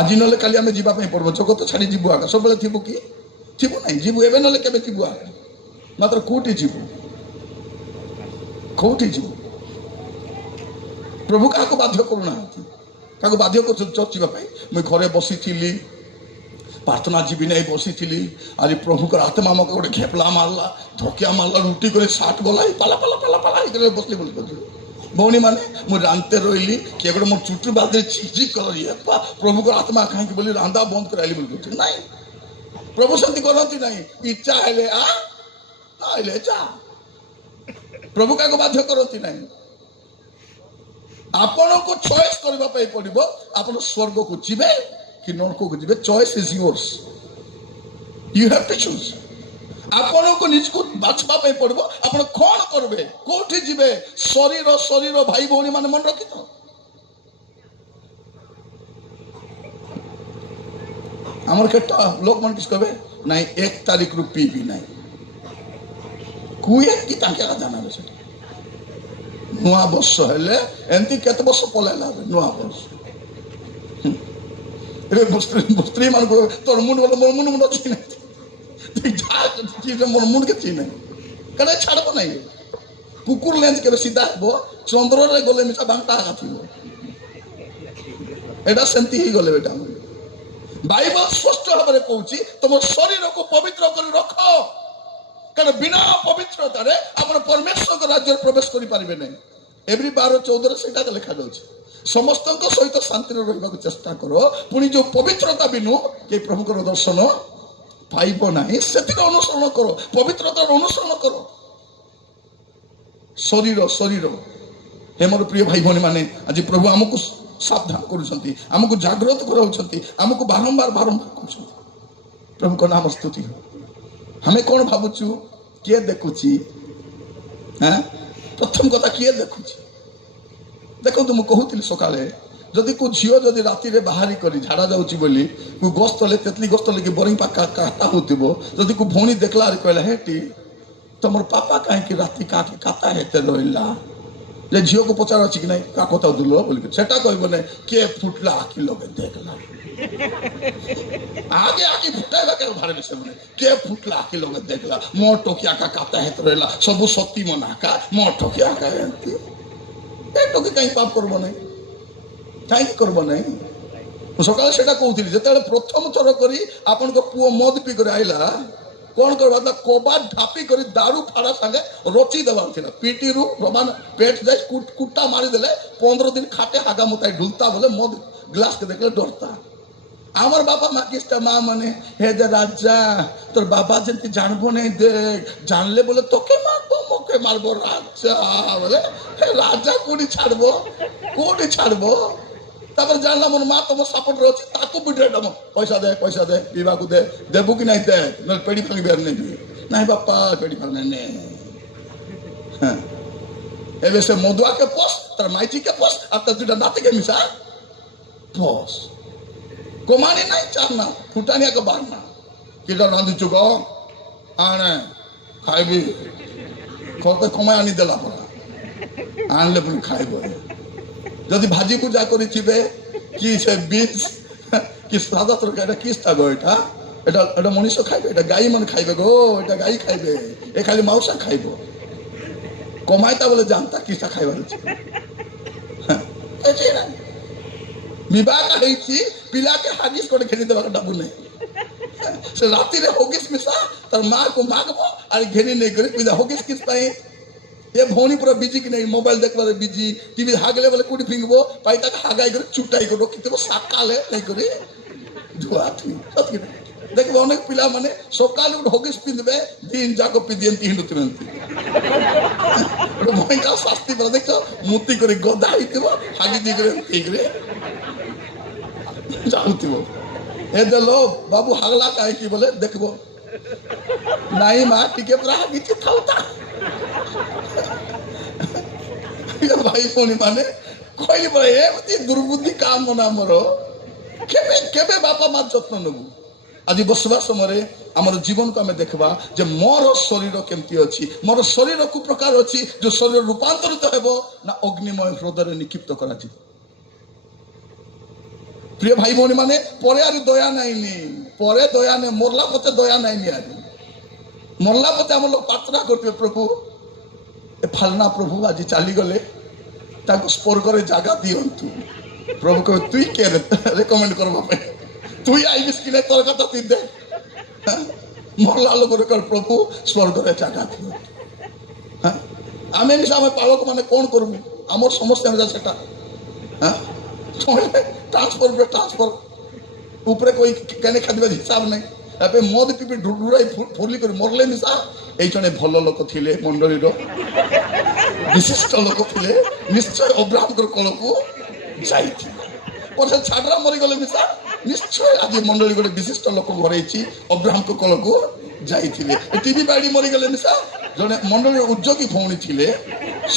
आज नले काली आमे जीवा पय पड़बो जगत छाडी जीवो आका सब बेले थिबो की थिबो नाही जीवो एबे नले केबे थिबो आका मात्र कोटी जीवो प्रभु का बाध्य करूना काको बाध्य को चर्च जीवा पय मैं घरे बसी थिली प्रार्थना जीवी नहीं बसी थी आज प्रभु का आत्मा मक गोटे घेपला मारला धकिया मारला रुटी करे साठ गलाई पाला पाला पाला पाला इधर बसली बोली कहती भौणी माने मुझे रांधते रही किए गोटे मोर चुटू बादे छिजी कर प्रभु का आत्मा कहीं बोली रांधा बंद कर बोली कहती नहीं प्रभु सेमती करती नहीं इच्छा हेले आइले जा प्रभु का बाध्य करती नहीं आपण को चॉइस करने पड़ो आप स्वर्ग को जीवे कि नरक को जीवे choice is yours you have to choose आपण को निज को बाछबा पे पड़ो आपण कोन करबे कोठी जीवे शरीर शरीर भाई भौणी माने मन रखि तो हमर केटा लोक मन किस कहबे नहीं 1 तारीख रु पीबी नहीं कुए की ताके जाना बे नुआ वर्ष हेले एंती केते वर्ष पलेला नुआ वर्ष रे स्त्री मान को तोर मुंड बोल मोर मुंड मुंड चिने तू जा चीज मोर मुंड के चिने कने छाड़बो नहीं कुकुर लेंस के सीधा बो चंद्र रे गले मिसा बांटा आथिबो एडा सेंती ही गले बेटा बाइबल स्पष्ट भाबरे कहूची तुम शरीर को पवित्र कर रखो कारण बिना पवित्रता रे अपन परमेश्वर के राज्य प्रवेश करि पारिबे नहीं एवरी 12-14 सेटा लिखा जाउची समस्त सहित शांति रहा चेष्टा करो पुणी जो पवित्रता बिनु ये प्रभु को दर्शन पाइब ना से अनुसरण करो पवित्रतार अनुसरण करो शरीर शरीर हे मोर प्रिय भाई भौणी माने आज प्रभु आमको सावधान करुछंती आमको जागृत कराउछंती आमको बारंबार कहउछंती प्रभु को नाम स्तुति हो हमें कौन भावुचु किए देखुची हाँ प्रथम कथा किए देखुची देखो तुम कहूली सकाले जदि को झील जदि राति रे बाहरी करी झाड़ा जाउची बोली को गस्तले तेतली गस्तले कि बोरिंग पाका काटा होतिबो जदि को भौणी देखला रे कहला हेटी तमर पापा काहे कि राति काटे काटा हेते रहिला जे झील को पचार अछि कि नहीं का कथा दुलो बोली सेटा कहबो ने के फुटला आखि लगे देखला आगे आगे फुटाइला के भारे में से के फुटला आखि लगे देखला मो टोकिया का काटा हेते रहिला सब सती मना का मो टोकिया का एंती टोके कहीं पाप करबो नहीं कहीं करबो नहीं सकाल सेटा कहूली जो प्रथम थर करी आपन को पुओ मद पी कर आइला कौन करवा कबाट ढापी कर दारू फाड़ा सागे रची देवार थिला पीटी रु रमान पेट जाए कुट्टा मारी देले 15 दिन खाटे हागा मुताई ढुलता बोले मद ग्लास के देखले डरता आमर बापा माकिस्टा माँ मने हे जे राजा तोर बाबा जंती जानबो नहीं देख जानले बोले तोके मारबो मोके मारबो राजा बोले हे राजा कोडी छाड़बो तापर जानला मन माँ तुम सपोर्ट रही ताको बिड्रे डम पैसा दे पीवा को दे देबू कि नहीं दे न पेड़ी फांगी बेर नहीं बापा पेड़ी फांगने ने एबे से मधुआ के पोस तर माइची के पोस अब तक दुटा नाती के मिसा पोस कोमानी नहीं चाहना फुटानिया के बारना किधर रांधु चुको आने ଖାଇବି ଖତ କମାଇ ଆଣି ଦେଲା ପରା ଆଣିଲେ ପୁଣି ଖାଇବ ଯଦି ଭାଜି ପୂଜା କରିଥିବେ କି ସେ ବିନ୍ସ କି ସାଦା ତରକାରୀ କି ଶାଗ ଏଟା এটা এটা মনীষ খাইবে এটা গাই মানে খাইবে গো এটা গাই খাইবে এ খালি মাউসা খাইব কমাইতা বলে জানতা কিসা খাইবার বিবাহ হয়েছি পিলাকে হাগিস করে ঘেনি দেওয়া ডাবু নেই সে রাত্রিরে হগিস মিশা তার মা কো মাগবো আর ঘেনি নেই করে পিলা হগিস কিস পাই এ ভৌনি পুরো বিজি কি নেই মোবাইল দেখবার বিজি টিভি হাগলে বলে কুড়ি ফিঙ্গবো পাইটাকে হাগাই করে চুটাই করে রক্ষিত সকালে নেই করে ধোয়া থুই সত্যি দেখবে অনেক পিলা মানে সকালে হগিস পিঁধবে দিন যাক পিঁধিয়েন্তি হিন্দুতে ভয়ঙ্কর শাস্তি করে দেখছো মূর্তি করে গদা হইতিব হাগি দিয়ে করে এই করে যাউতিব এ দেলো বাবু হাগলা কাই কি বলে দেখবো নাই মা টিকে পুরা হাগিছি থাউতা ভাই ভଉଣୀ ମାନେ କହିଲି ପରା ଏମିତି ଦୁର୍ବୁଦ୍ଧି କାମ ନା ଆମର କେବେ କେବେ ବାପା ମା ଯତ୍ନ ନେବୁ ଆଜି ବସିବା ସମୟରେ ଆମର ଜୀବନକୁ ଆମେ ଦେଖିବା ଯେ ମୋର ଶରୀର କେମିତି ଅଛି ମୋର ଶରୀର କୁ ପ୍ରକାର ଅଛି ଯୋଉ ଶରୀର ରୂପାନ୍ତରିତ ହେବ ନା ଅଗ୍ନିମୟ ହୃଦୟରେ ନିକ୍ଷିପ୍ତ କରାଯିବ ପ୍ରିୟ ଭାଇ ଭଉଣୀ ମାନେ ପରେ ଆରୁ ଦୟା ନାଇନି ପରେ ଦୟା ନାହିଁ ମରଲା ପଛେ ଦୟା ନାଇନି ଆରି ମରଲା ପଛେ ଆମ ଲୋକ ପ୍ରାର୍ଥନା କରୁଥିବେ ପ୍ରଭୁ ଏ ଫାଲନା ପ୍ରଭୁ ଆଜି ଚାଲିଗଲେ ତାଙ୍କୁ ସ୍ପର୍ଗରେ ଜାଗା ଦିଅନ୍ତୁ ପ୍ରଭୁ କହିବେ ତୁଇ କିଏ ରେକମେଣ୍ଡ କରିବା ପାଇଁ তুই আইবিস কিনে তোর কথা তুই দেখ মরলা লোকের প্রভু স্বর্গরে জায়গা দিও হ্যাঁ আমি আমি পালক মানে কোন করবু আমার সমস্যা হয়ে যায় সেটা হ্যাঁ ট্রান্সফর উপরে কই কেনে খাদিবার হিসাব নাই ଏବେ ମଦ ପିପି ଢୁଢୁରାଇ ଫୁଲି କରି ମରଲେ ମିଶା ଏଇ ଜଣେ ଭଲ ଲୋକ ଥିଲେ ମଣ୍ଡଳୀର ବିଶିଷ୍ଟ ଲୋକ ଥିଲେ ନିଶ୍ଚୟ ଅବ୍ରାହମଙ୍କର କୋଳକୁ ଯାଇଥିଲେ ପଛେ ଛାଡରା ମରିଗଲେ ମିଶା ନିଶ୍ଚୟ ଆଜି ମଣ୍ଡଳୀ ଗୋଟେ ବିଶିଷ୍ଟ ଲୋକ ଘରେଇଛି ଅବ୍ରାହମଙ୍କ କୋଳକୁ ଯାଇଥିଲେ ଟିଭି ବାଡ଼ି ମରିଗଲେ ମିଶା ଜଣେ ମଣ୍ଡଳୀର ଉଦ୍ଯୋଗୀ ଭଉଣୀ ଥିଲେ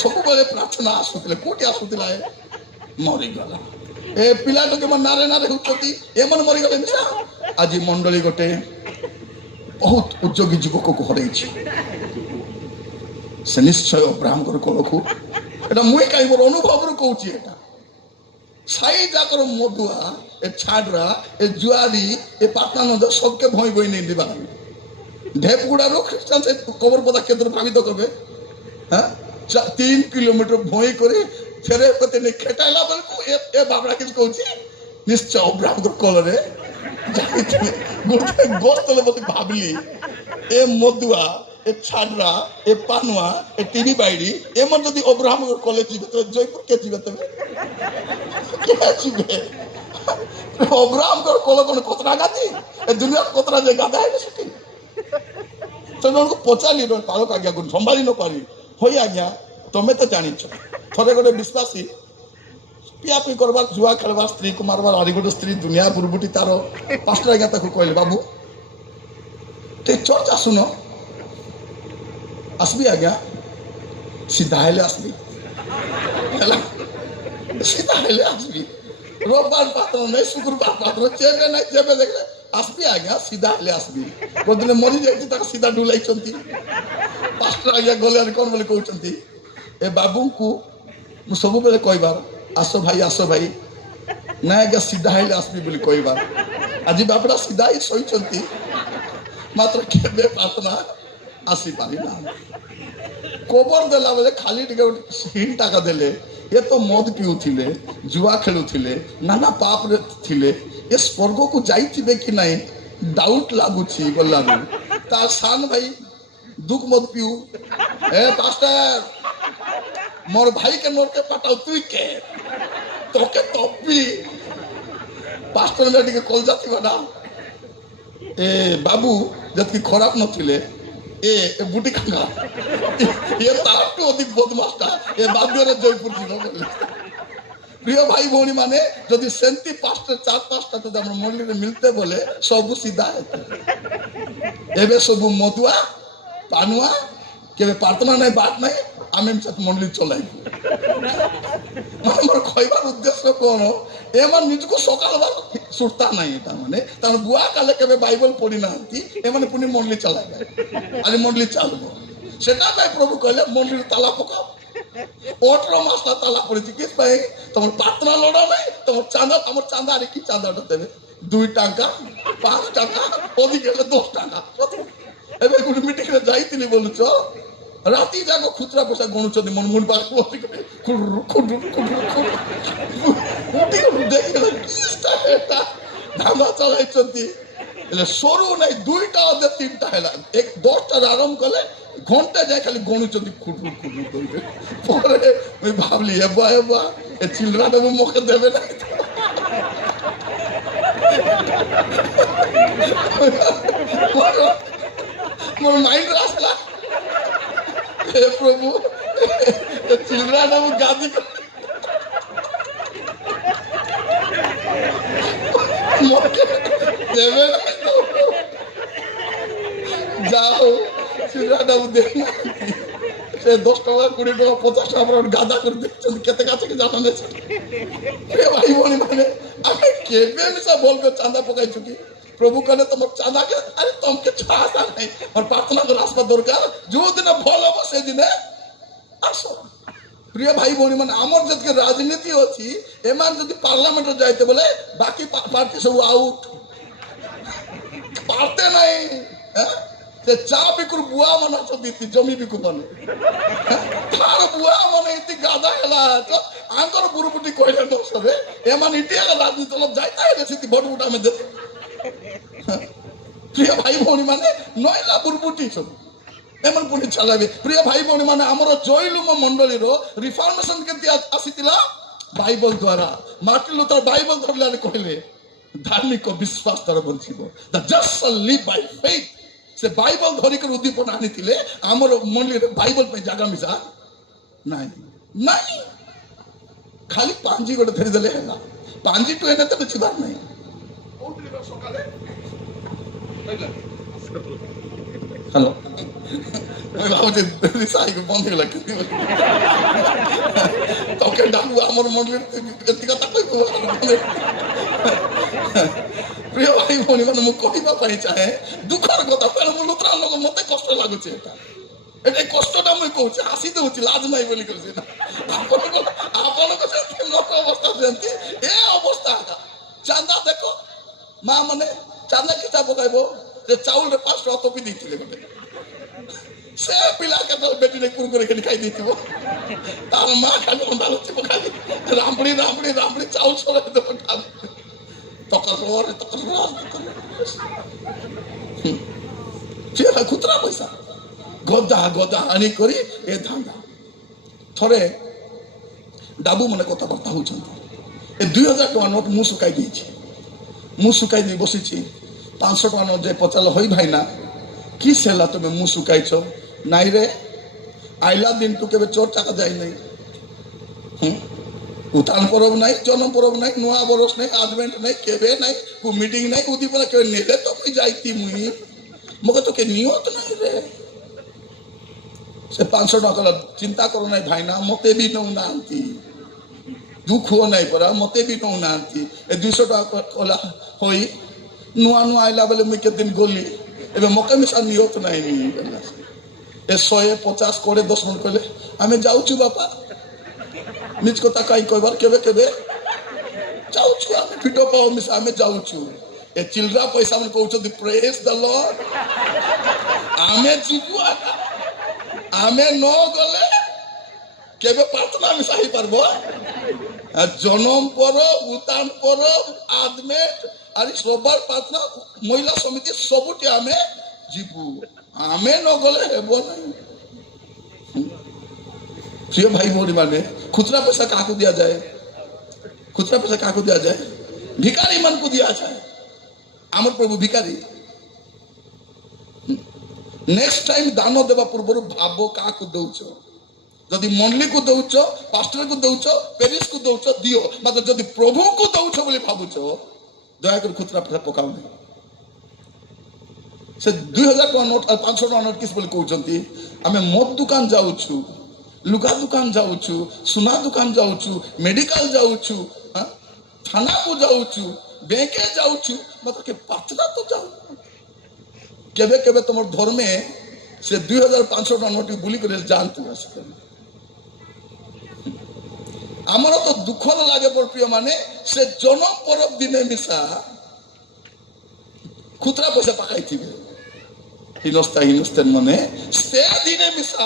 ସବୁବେଳେ ପ୍ରାର୍ଥନା ଆସୁଥିଲେ କୋଉଠି ଆସୁଥିଲା ମରିଗଲା ଏ ପିଲାଟା କେମିତି ନାରେ ନାରେ ହେଉଛନ୍ତି ଏମାନେ ମରିଗଲେ ମିଶା ଆଜି ମଣ୍ଡଳୀ ଗୋଟେ ବହୁତ ଉଦ୍ଯୋଗୀ ଯୁବକକୁ ହରେଇଛି ସେ ନିଶ୍ଚୟ ଅବ୍ରାହମଙ୍କର କୋଳକୁ ଏଟା ମୁଇଁ କାହିଁ ମୋର ଅନୁଭବରୁ କହୁଛି ଏଟା ସାଇ ଯାକର ମଦୁଆ ଏ ଛାଡରା ଏ ଜୁଆରୀ ଏ ପାଟନାନନ୍ଦ सबके भई भई नहीं दिबा ढेपगुड़ारू ख्रिस्टान से कबर पदा केंद्र भावित करबे हां 3 किलोमीटर भई करे फेरे पते ने खेटाइला बेलकु ए बाबरा किस कहूची निश्चय अब्राहमकर कोलरे जाइथिले गोटे गोस्तले मते भाबली ए मदुआ ए छाडरा ए पानुआ ए टीवी बाइडी ए मन जदी अब्राहमकर कॉलेज जीवे तो जयपुर के जीवे तबे के जीवे अब्राहमकर कोल कोन कोतरा गाती ए दुनिया कोतरा जे गादा है सेठी तो उनको पचाली रो पालो का गया गुण संभाली न पारी होई आज्ञा तमे तो जानि छ थरे गोटे विश्वासी पिया पी करबार जुआ खेलबार स्त्री को मारबार आरी गोटे स्त्री दुनिया बुरबुटी तारो पास्टर आज्ञा ताको कहले बाबू ते चर्च आसुनो आसबी आज्ञा सीधा हेले आसबी हेला सीधा हेले आसबी रविवार पात्र नहीं शुक्रवार पात्र जेबे नहीं जेबे देखले आसबी आज्ञा सीधा हेले आसबी गोदिने मरि जाइछि ताका सीधा डुलाई छंती पास्टर आज्ञा गले कोन बोली कहउछंती ए बाबू को मु सब बेले कहबार आसो भाई ना आज्ञा सीधा हेले आसबी बोली कहबार आज बापड़ा सीधा ही सोई छंती मात्र केबे प्रार्थना आसी पारी ना कोबर देला बेले खाली टिके हिंट टाका देले ये तो मद पिउथिले जुआ खेलुथिले नाना पाप रे थिले ये स्वर्ग को जाइथिबे कि नहीं डाउट लागुछि गल्लानु ता सान भाई दुख मत पिउ ए पास्टर मोर भाई के मोर के पटाउ तुई के तोके टॉपी पास्टर ने टिके कॉल जाति बना ए बाबू जति खराब नथिले ए बुटी खाना ये ताटू अधिक बदमाशटा ए बाद्यरे जयपुर जिलो प्रिय भाई भौणी माने जदि सेंती पास्टर 4-5टा तो हमर मंडली रे मिलते बोले सब सीधा है एबे सब मदुआ पानुआ केबे प्रार्थना नहीं बात नहीं आमे मंडली चलाई ମାନେ ମୋର କହିବାର ଉଦ୍ଦେଶ୍ୟ କ'ଣ, ଏମାନେ ନିଜକୁ ସକାଳ ସୁର୍ତା ନାହିଁ। ତା ମାନେ ତାଙ୍କ ବୁଆ କାଲେ କେବେ ବାଇବଲ ପଢି ନାହାନ୍ତି, ଏମାନେ ପୁଣି ମଣ୍ଡଲି ଚଲାଇବେ, ଆଜି ମଣ୍ଡଲି ଚାଲବ। ସେଟା ପାଇଁ ପ୍ରଭୁ କହିଲେ ମଣ୍ଡଲିର ତାଲା ପକାଅ। 18 ମାସଟା ତାଲା ପଡିଛି କି ପାଇଁ? ତମର ପ୍ରାର୍ଥନା ଲଢା ନାହିଁ, ତମର ଚାନ୍ଦା, ଆମର ଚାନ୍ଦା ଆରେ କି ଚାନ୍ଦାଟା ଦେବେ? 2 ଟଙ୍କା 5 ଟଙ୍କା ଅଧିକ ହେଲେ 10 ଟଙ୍କା। ଏବେ ଗୋଟେ ମିଟିଂରେ ଯାଇଥିଲି, ବୋଲୁଛ ରାତି ଯାକ ଖୁଚୁରା ପଇସା ଗଣୁଛନ୍ତି ମନ ମୁଣ୍ଡ ପାଖକୁ ଧାନ୍ଦା ଚଳାଇଛନ୍ତି। ହେଲେ ସରୁ ନାହିଁ, 2ଟା ଅଧେ 3ଟା ହେଲା, 10ଟାରେ ଆରମ୍ଭ କଲେ ଘଣ୍ଟା ଯାଏ ଖାଲି ଗଣୁଛନ୍ତି ଖୁଟୁରୁ ଖୁଟୁରୁ କରିବେ। ପରେ ମୁଇଁ ଭାବିଲି ହେବା ଏ ଚିଲ୍ଡ୍ରାଟା ମୁଁ ମକେ ଦେବେ ନାହିଁ। ମୋର ମାଇଣ୍ଡରେ ଆସିଲା, हे प्रभु चिल्ड्रा ना गादी देवे जाओ चिल्ड्रा ना देना से 10 टका 20 टका 50 टका गादा कर देखछन केते काছে কি জানা নেছে रे भाई बोली माने আমি কেবে মিছা বলকে চাঁদা পকাইছু কি प्रभु कहले तुम चांदा के अरे तुमके चाहता नहीं और प्रार्थना कर रास्ता दरकार जो दिन भल हम से दिन आसो। प्रिय भाई भौणी मैंने आमर जब राजनीति अच्छी एमान जब पार्लियामेंट जाते बोले बाकी पार्टी सब आउट पारते नहीं से चा बिकुर बुआ मन अच्छी जमी बिकु मन थार बुआ मन इति गादा हेला तो आंकर बुरुपुटी कहले न सबे एमान इटिया राजनीति लोग जाता है जैसे भोट उठा में दे। प्रिय भाई भौणी माने नईला बुरबुटी सब एमन पुणी चलाबे। प्रिय भाई भौणी माने हमर जयलुम मंडली रो रिफॉर्मेशन केति आसीतिला बाइबल द्वारा मार्टिन लूथर बाइबल धरले कहले धार्मिक विश्वास द्वारा बंचिबो the just shall live by faith. से बाइबल धरि कर उद्दीपन आनितिले हमर मंडली रे बाइबल पे जागा मिसा नाही नाही खाली पांजी गोटे धरि देले हैला पांजी टु एने त छिबार नाही। हेलो मैं भावते साई को बंद लगे तो के डालू हमर मंडली एति कथा कहि प्रिय भाई भौणी माने मु कहिबा पाई चाहे दुखर कथा पहले मु लुतरा लोग मते कष्ट लागुचे एटा एटा कष्टटा मु कहूची हसी देउची लाज नाही बोली कहूची आपन को से लोक अवस्था सेंती ए अवस्था चांदा देखो माँ मैंने चांदा किता पकाइबो जे चाउल रे 5 टका तोपी दिथिले गोटे से पिला के तो बेटी ने कुरकुरे के खाई दिथिबो तार माँ खाली अंदालो छि पकाई रामड़ी रामड़ी रामड़ी चाउल छोरे दो खा तकर जे खुतरा पैसा गदा गदा आनी करी ए धांदा थरे डाबू मने कथा बार्ता होछंती ए 2000 टका नोट मु सुकाई दिछि मु सुकाई दी बसी 500 टका नोट जे पचाल होई भाईना कि सेला तुम मु सुकाइछ नाई रे आइला दिन तू केबे 4 टका जाई नहीं उतान परब नहीं जन्म परब नहीं नुआ बरस नहीं आडवेंट नहीं केबे नहीं को मीटिंग नहीं उदीपना केबे नेले तो मुई जाईती मुई मगे तो के नियत नहीं रे से 500 टका चिंता करो नहीं भाईना मते भी नौ नांती दुख हो नहीं पड़ा मते भी नौ नांती ए 200 टका कोला होई नुआ नुआ आइला बेले मुई के दिन गोली एबे मके मिसा नियत नहीं ए 150 करे 10 मिनट कहले आमे जाउछु बापा निज कथा कई कहबार केबे केबे जाउछु आमे फिटो पाओ मिसा आमे जाउछु ए चिल्ड्रा पैसा मन कहउछु द प्रेज द लॉर्ड आमे जीवु आमे न गले केबे प्रार्थना मिसा ही परबो जन्म पर उतान पर आदमेट आरी सबार प्रार्थना महिला समिति सबुटी आमे जीवु आमे न गले हेबो नहीं। प्रिय भाई भौणी माने खुचरा पैसा काको दिया जाए खुचरा पैसा काको दिया जाए भिखारी मन को दिया जाए आमर प्रभु भिखारी नेक्स्ट टाइम दान देवा पूर्व भाव काको दउछ जदि मंडली को दउछ पास्टर को दउछ पेरिस को दउछ दियो मात्र जदि प्रभु को दउछ बोली भाबुछ दया कर खुचरा पैसा पकाउ नहीं से 2000 टका नोट और 500 टका नोट किस बोली कहउछंती आमे मद दुकान जाउछु लुगा दुकान जाऊछु, सुना दुकान जाऊछु, मेडिकल जाऊछु, थाना को जाऊछु, बैंके जाऊछु, मतलब के प्रार्थना तो जाऊ केबे केबे तुम धर्मे से 2500 टका नोट बुली कर जानतु आमर तो दुख लगे प्रिय माने से जन्म परब दिने मिसा खुतरा पैसा पकाई थी हिनस्ता माने से दिने मिसा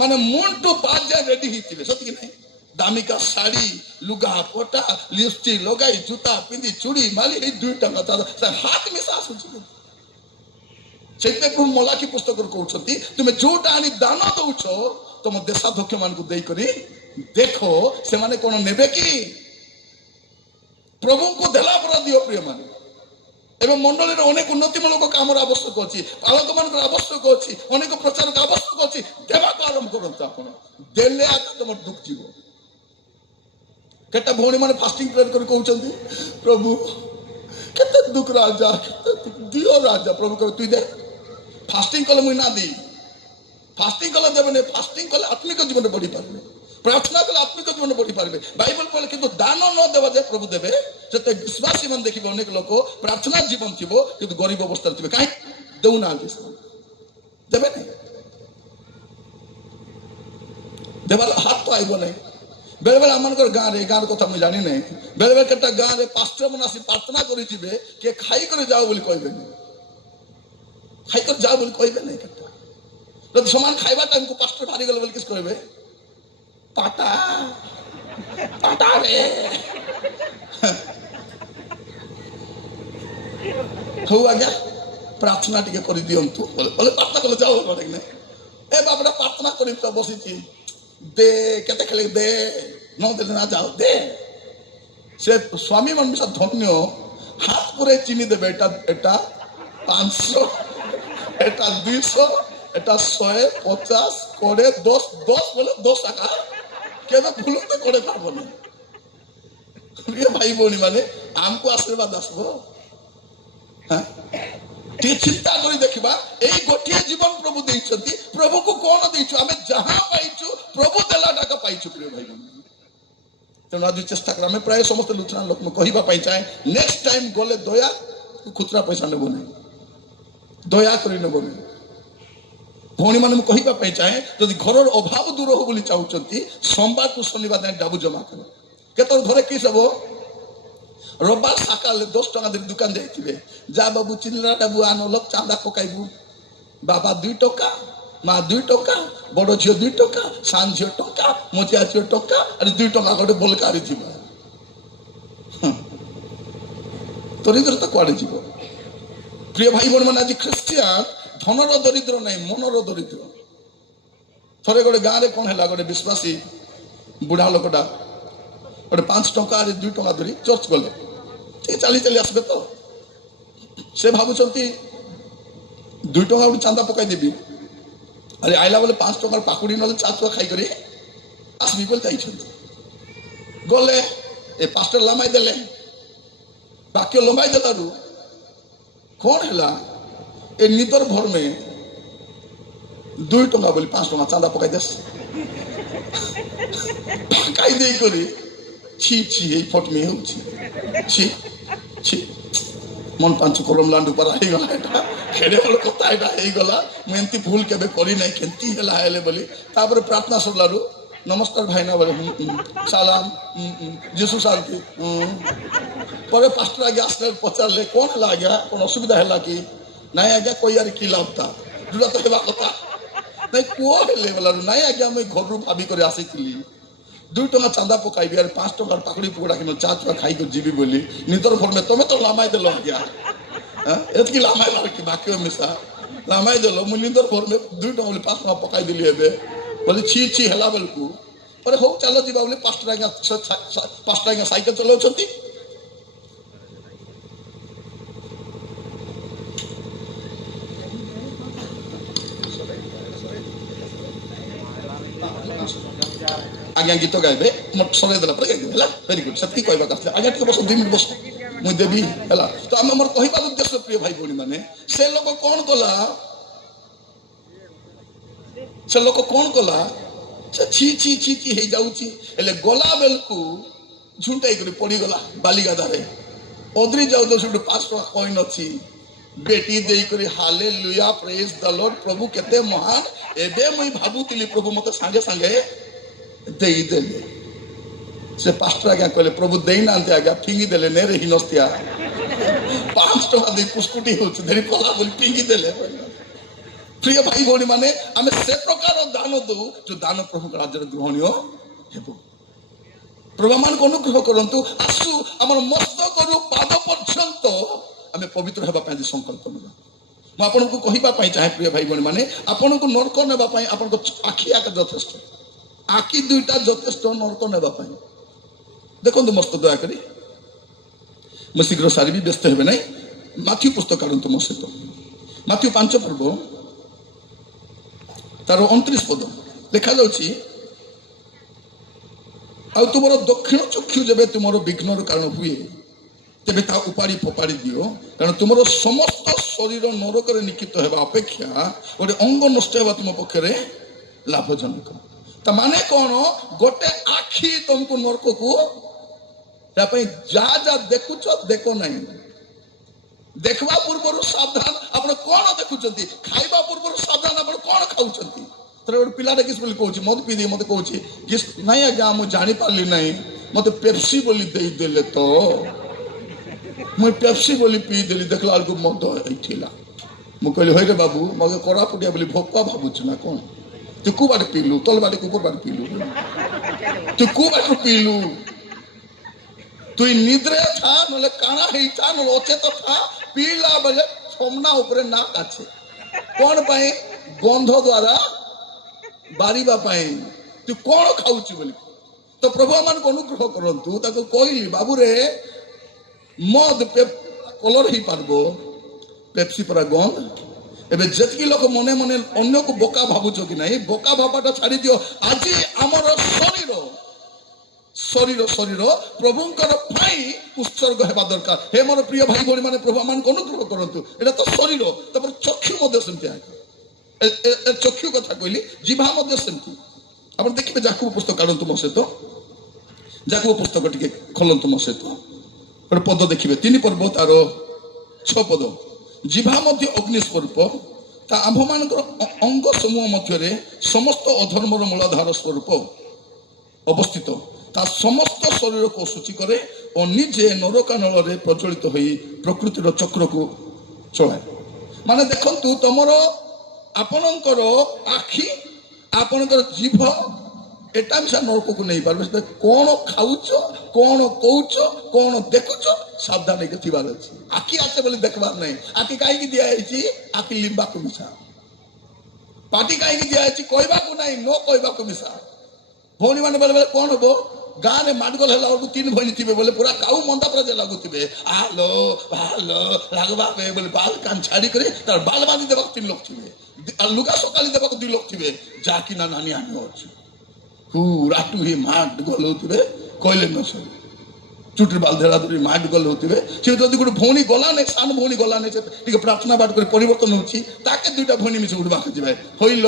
माने मुंटू पाँच जाए रेडी ही सत कि नहीं दामिका शाड़ी लुगा कोटा लिपस्टिक लगाई जूता पिंधि चूड़ी माली 2 टका हाथ मिसा आसुची से मलाखी पुस्तक कहते तुम्हें जोटा आनी दान दौच तुम देशाध्यक्ष मान देखो से माने कौन नेबे कि प्रभु को देला पर दियो प्रिय माने एवं मंडली अनेक उन्नतिमूलक काम आवश्यक अच्छी पालक मान आवश्यक अच्छी अनेक प्रचार आवश्यक अच्छी देवा को आरंभ करते आप देले आगे तुम दुख जीव केटा भौणी मैंने फास्टिंग प्रेयर कर कहते प्रभु केते दुख राजा दियो राजा प्रभु कह तु दे फास्टिंग कले मुई ना दी फास्टिंग कले देवे नहीं फास्टिंग कले आत्मिक जीवन बढ़ी पारे प्रार्थना कले आत्मिक जीवन बढ़ी पारे बाइबल पढ़े किंतु दान न देवा जे प्रभु देवे से विश्वासी मन देखिए अनेक लोक प्रार्थना जीवन थी किंतु गरीब अवस्था थे कहीं देना देवे नहीं देवार हाथ तो आईब नहीं बेले बेले आम गाँव कथा मुझे जानी नहीं बेले बेले केटा गाँव में पास्टर मन आसी प्रार्थना करें किए खाई कर जाओ बोली कहबे खाई कर जाओ बोली कहबे नहीं केटा जब समान खाइबा टाइम को पास्टर भारी गले बोली किस कहबे पाटा पाटा रे हो आज्ञा प्रार्थना टिके कर दियंतु बोले प्रार्थना कले जाओ नहीं ए बाबा प्रार्थना करी तो बसी दे केते खेले दे न दे ना जाओ दे से स्वामी मन मिसा धन्य हाथ पूरे चीनी देबे एटा 500 एटा 200 एटा 150 करे 10 बोले 10 टाका केबे भूलते करे पाबो नहीं ये भाई बोनी माने हमको आशीर्वाद आसबो हां ती चिंता करी देखिबा एई गोटिए जीवन प्रभु देइछंती प्रभु को कोन देइछु आमे जहां पाइछु प्रभु देला टाका पाइछु प्रिय भाई बहन तेणु आज चेष्टा कर प्राय समस्त लुथरान लोक में कहवाई चाहे नेक्स्ट टाइम गले दया खुचरा पैसा नेब नहीं दया कर नेब नहीं भौणी मान कहवाई चाहे जदि घर अभाव दूर हो बोली चाहते सोमवार को शनिवार दिन डाबू जमा कर केत घरे कि सब रविवार सकाल 10 टका दे दुकान जाइए जा बाबू चिल्ला डाबू आन लोक चांदा पकाइबू बाबा 2 टका माँ 2 टका बड़ झील 2 टका सान झील टका मचिया झील टका अरे 2 टका गोटे बोलकारी थी दरिद्रता कुआड़े जीव प्रिय भाई बहन मैंने आज ख्रिस्टियान धनर दरिद्र नहीं मनर दरिद्र थे गोटे गाँव में कौन है गोटे विश्वासी बुढ़ा लोकटा गोटे 5 टका 2 टका धरी चर्च गले चली चली आसबे तो से भावुंट 2 टका गोटे चांदा पकाई देवी अरे आइला बोले 5 टकार पाकुड़ी ना चा चुआ खाई कर आसबी बोले गले ए पास्टर लंबाई देले बाक्य लंबाई देलु कौन है ए निदर भर में 2 टका बोली 5 टका चांदा पकाई देस पकाई दे करी छी छी ए फट में हो छी छी मन पांचु कलम लांडू पर आई गला एटा खेड़े वाला कथा एटा हे गला मेंती भूल केबे करी नै केंती हला हेले बोली तापर प्रार्थना सरलारू नमस्कार भाई ना बोले सलाम जीसु शांति पर पास्टर आगे आसले पचारले कौन हला गया कौन असुविधा हला कि नहीं आज्ञा कोई यार की लाभता दुला तो हेबा कथा नहीं को हेले बोला नहीं आज्ञा मैं घर रु भाभी करे आसीथिली 2 टका चांदा पकाइबी और 5 टका पाकड़ी पकड़ा कि चा चुआ खाई कर जीवी बोली नितर भर में तुम्हें तो लामाई देल आज्ञा एतकी लामाई मार कि बाकी मिसा लामाई देल मुझे नितर भर में 2 टका बोली 5 टका पकाई दिली एबे बोले छी छी हेला बेलकू अरे हो चलो जीवा बोले 5 टका साइकेल चलाउछंती आज्ञा गीत गाइबे मत सरे देला पर गाइबे हला वेरी गुड सती कहबा करले आज्ञा टिके बस 2 मिनिट बस मु देबी हला तो हम हमर कहबा उद्देश्य प्रिय भाई बहनी माने से लोग कौन कला ସେ ଛି ଛି ଛି ଛି ହେଇଯାଉଛି। ହେଲେ ଗଲା ବେଳକୁ ଝୁଣ୍ଟାଇ କରି ପଡ଼ିଗଲା ବାଲିଗାଦାରେ। ଅଦ୍ରି ଯାଉ ଯାଉ ସେଠୁ 5 ଟଙ୍କା କଏନ୍ ଅଛି, ବେଟି ଦେଇକରି ହାଲେଲୁୟା ପ୍ରେଜ୍ ଦ ଲର୍ଡ, ପ୍ରଭୁ କେତେ ମହାନ। ଏବେ ମୁଇଁ ଭାବୁଥିଲି ପ୍ରଭୁ ମତେ ସାଙ୍ଗେ ସାଙ୍ଗେ ଦେଇଦେଲେ। ସେ ପାଷ୍ଟର ଆଜ୍ଞା କହିଲେ ପ୍ରଭୁ ଦେଇନାହାନ୍ତି ଆଜ୍ଞା, ଫିଙ୍ଗି ଦେଲେ ନେରେ ହିନସ୍ତିଆ, 5 ଟଙ୍କା ଦେଇ ପୁସ୍କୁଟି ହଉଛି ଧରି ପଲା ବୋଲି ଫିଙ୍ଗି ଦେଲେ। ପ୍ରିୟ ଭାଇ ଭଉଣୀ ମାନେ, ଆମେ ସେ ପ୍ରକାର ଦାନ ଦଉ ଯୋଉ ଦାନ ପ୍ରଭୁଙ୍କ ରାଜ୍ୟରେ ଗ୍ରହଣୀୟ ହେବ। ପ୍ରଭୁ ମାନଙ୍କୁ ଅନୁଗ୍ରହ କରନ୍ତୁ। ଆସୁ ଆମର ମସ୍ତକରୁ ପାଦ ପର୍ଯ୍ୟନ୍ତ ଆମେ ପବିତ୍ର ହେବା ପାଇଁ ସଂକଳ୍ପ ନେବା। ମୁଁ ଆପଣଙ୍କୁ କହିବା ପାଇଁ ଚାହେଁ ପ୍ରିୟ ଭାଇ ଭଉଣୀ ମାନେ, ଆପଣଙ୍କୁ ନର୍କ ନେବା ପାଇଁ ଆପଣଙ୍କ ଆଖି ଆକା ଯଥେଷ୍ଟ, ଆଖି ଦୁଇଟା ଯଥେଷ୍ଟ ନର୍କ ନେବା ପାଇଁ। ଦେଖନ୍ତୁ ମସ୍ତ ଦୟାକରି, ମୁଁ ଶୀଘ୍ର ସାରିବି, ବ୍ୟସ୍ତ ହେବେ ନାହିଁ। ମାଥ୍ୟୁ ପୁସ୍ତକ କାଢ଼ନ୍ତୁ ମୋ ସହିତ। ମାଥ୍ୟୁ 5 ପର୍ବ ତାର 29 ପଦ ଲେଖାଯାଉଛି, ଆଉ ତୁମର ଦକ୍ଷିଣ ଚକ୍ଷୁ ଯେବେ ତୁମର ବିଘ୍ନର କାରଣ ହୁଏ, ତେବେ ତା ଉପାଡ଼ି ଫୋପାଡ଼ି ଦିଅ, କାରଣ ତୁମର ସମସ୍ତ ଶରୀର ନରକରେ ନିକ୍ଷିପ୍ତ ହେବା ଅପେକ୍ଷା ଗୋଟେ ଅଙ୍ଗ ନଷ୍ଟ ହେବା ତୁମ ପକ୍ଷରେ ଲାଭଜନକ। ତା ମାନେ କ'ଣ? ଗୋଟେ ଆଖି ତମକୁ ନରକକୁ, ତା ପାଇଁ ଯାହା ଯାହା ଦେଖୁଛ ଦେଖ ନାହିଁ। ଦେଖିବା ପୂର୍ବରୁ ସାବଧାନ। ଆପଣ କ'ଣ ଦେଖୁଛନ୍ତି? ଖାଇବା ପୂର୍ବରୁ ସାବଧାନ, ଆପଣ କ'ଣ ଖାଉଛନ୍ତି? ଗୋଟେ ପିଲାଟା କିସ୍ ବୋଲି କହୁଛି, ମଦ ପିଇ ଦେଇ ମତେ କହୁଛି କିସ୍ ନାଇଁ ଆଜ୍ଞା ମୁଁ ଜାଣିପାରିଲି ନାହିଁ, ମତେ ପେପ୍ସି ବୋଲି ଦେଇଦେଲେ ତ ମୁଇଁ ପେପ୍ସି ବୋଲି ପିଇଦେଲି, ଦେଖିଲା ବେଳକୁ ମଦ ହେଇଥିଲା। ମୁଁ କହିଲି ହଇରେ ବାବୁ ମତେ କୋରାପୁଟିଆ ବୋଲି ଭୋକା ଭାବୁଛୁ ନା କ'ଣ? ତୁ କୋଉ ବାଟେ ପିଇଲୁ? ତଲ ବାଟେ ଉପର ବାଟେ ପିଇଲୁ? ତୁ କୋଉ ବାଟରୁ ପିଇଲୁ? তুই নিদ্রে থা, নলে কানা ହେଇଥା, ନହେଲେ ଅଚେତ ଥା। ପିଇଲା ବେଳେ ଛମନା ଉପରେ ନାକ ଅଛି। କ'ଣ ପାଇଁ? ଗନ୍ଧ ଦ୍ୱାରା ବାରିବା ପାଇଁ। ତୁ କ'ଣ ଖାଉଛୁ ବୋଲି। ତ ପ୍ରଭୁ ଆମମାନଙ୍କୁ ଅନୁଗ୍ରହ କରନ୍ତୁ। ତାକୁ କହିଲି ବାବୁରେ ମଦ କଲର ହେଇପାରିବ, ପେପ୍ସି ପରା ଗନ୍ଧ। ଏବେ ଯେତିକି ଲୋକ ମନେ ମନେ ଅନ୍ୟକୁ ବୋକା ଭାବୁଛ କି ନାହିଁ, ବୋକା ଭାବାଟା ଛାଡ଼ି ଦିଅ। ଆଜି ଆମର ଶରୀର ପ୍ରଭୁଙ୍କର ପାଇଁ ଉତ୍ସର୍ଗ ହେବା ଦରକାର। ହେ ମୋର ପ୍ରିୟ ଭାଇ ଭଉଣୀ ମାନେ, ପ୍ରଭୁ ଆମମାନଙ୍କୁ ଅନୁଗ୍ରହ କରନ୍ତୁ। ଏଇଟା ତ ଶରୀର। ତାପରେ ଚକ୍ଷୁ ମଧ୍ୟ ସେମିତି। ଚକ୍ଷୁ କଥା କହିଲି, ଜିଭା ମଧ୍ୟ ସେମିତି। ଆପଣ ଦେଖିବେ ଯାକୁବ ପୁସ୍ତକ କାଢ଼ନ୍ତୁ ମୋ ସହିତ। ଯାକୁବ ପୁସ୍ତକ ଟିକେ ଖୋଲନ୍ତୁ ମୋ ସହିତ। ଗୋଟେ ପଦ ଦେଖିବେ, 3 ପର୍ବ ତାର 6 ପଦ। ଜିଭା ମଧ୍ୟ ଅଗ୍ନି ସ୍ୱରୂପ, ତା ଆମ୍ଭମାନଙ୍କର ଅଙ୍ଗ ସମୂହ ମଧ୍ୟରେ ସମସ୍ତ ଅଧର୍ମର ମୂଳାଧାର ସ୍ୱରୂପ ଅବସ୍ଥିତ। ତା ସମସ୍ତ ଶରୀରକୁ ଅଶୁଚି କରେ ଓ ନିଜେ ନରକାନଳରେ ପ୍ରଜ୍ୱଳିତ ହୋଇ ପ୍ରକୃତିର ଚକ୍ରକୁ ଚଳାଏ। ମାନେ ଦେଖନ୍ତୁ, ତମର ଆପଣଙ୍କର ଆଖି, ଆପଣଙ୍କର ଜିଭ, ଏଟା ବି ସେ ନରକକୁ ନେଇପାରିବେ। ସେ କ'ଣ ଖାଉଛ, କ'ଣ କହୁଛ, କ'ଣ ଦେଖୁଛ, ସାବଧାନ ହେଇକି ଥିବାର ଅଛି। ଆଖି ଆସେ ବୋଲି ଦେଖିବାର ନାହିଁ। ଆଖି କାହିଁକି ଦିଆହେଇଛି? ଆଖି ଲିମ୍ବାକୁ ମିଶା। ପାଟି କାହିଁକି ଦିଆହେଇଛି? କହିବାକୁ ନାହିଁ, ନ କହିବାକୁ ମିଶା। ଭଉଣୀ ମାନେ ବେଳେ ବେଳେ କ'ଣ ହବ, ଗାଁରେ ମାଡ଼ଗୋଳ ହେଲା ବେଳକୁ 3 ଭଉଣୀ ଥିବେ ବୋଲେ ପୁରା କାଉ ମନ୍ଦା ପୁରା ଯେ ଲାଗୁଥିବେ, ଆଲୋ ଭାଲୋ ଲାଗବା ବୋଲେ ବାଲ କାନ ଛାଡ଼ି କରି ତାର ବାଲ ବାନ୍ଧି ଦେବାକୁ 3 ଲୋକ ଥିବେ, ଲୁଗା ସକାଳି ଦେବାକୁ 2 ଲୋକ ଥିବେ। ଯାକି ନା ନାନୀ ଆମେ ଅଛୁ ରାଟୁ ହି ମାଡ଼ଗୋଳ ହଉଥିବେ, କହିଲେ ନ ସରି ଚୁଟିର ବାଲ ଧରା ଧରି ମାଡ଼ଗୋଳ ହଉଥିବେ। ସେ ଯଦି ଗୋଟେ ଭଉଣୀ ଗଲା ନାହିଁ, ସାନ ଭଉଣୀ ଗଲା ନାହିଁ, ସେ ଟିକେ ପ୍ରାର୍ଥନା ପାଠ କରି ପରିବର୍ତ୍ତନ ହଉଛି, ତାକେ 2ଟା ଭଉଣୀ ମିଶି ଉଠବାକୁ ଯିବେ। ହଇଲ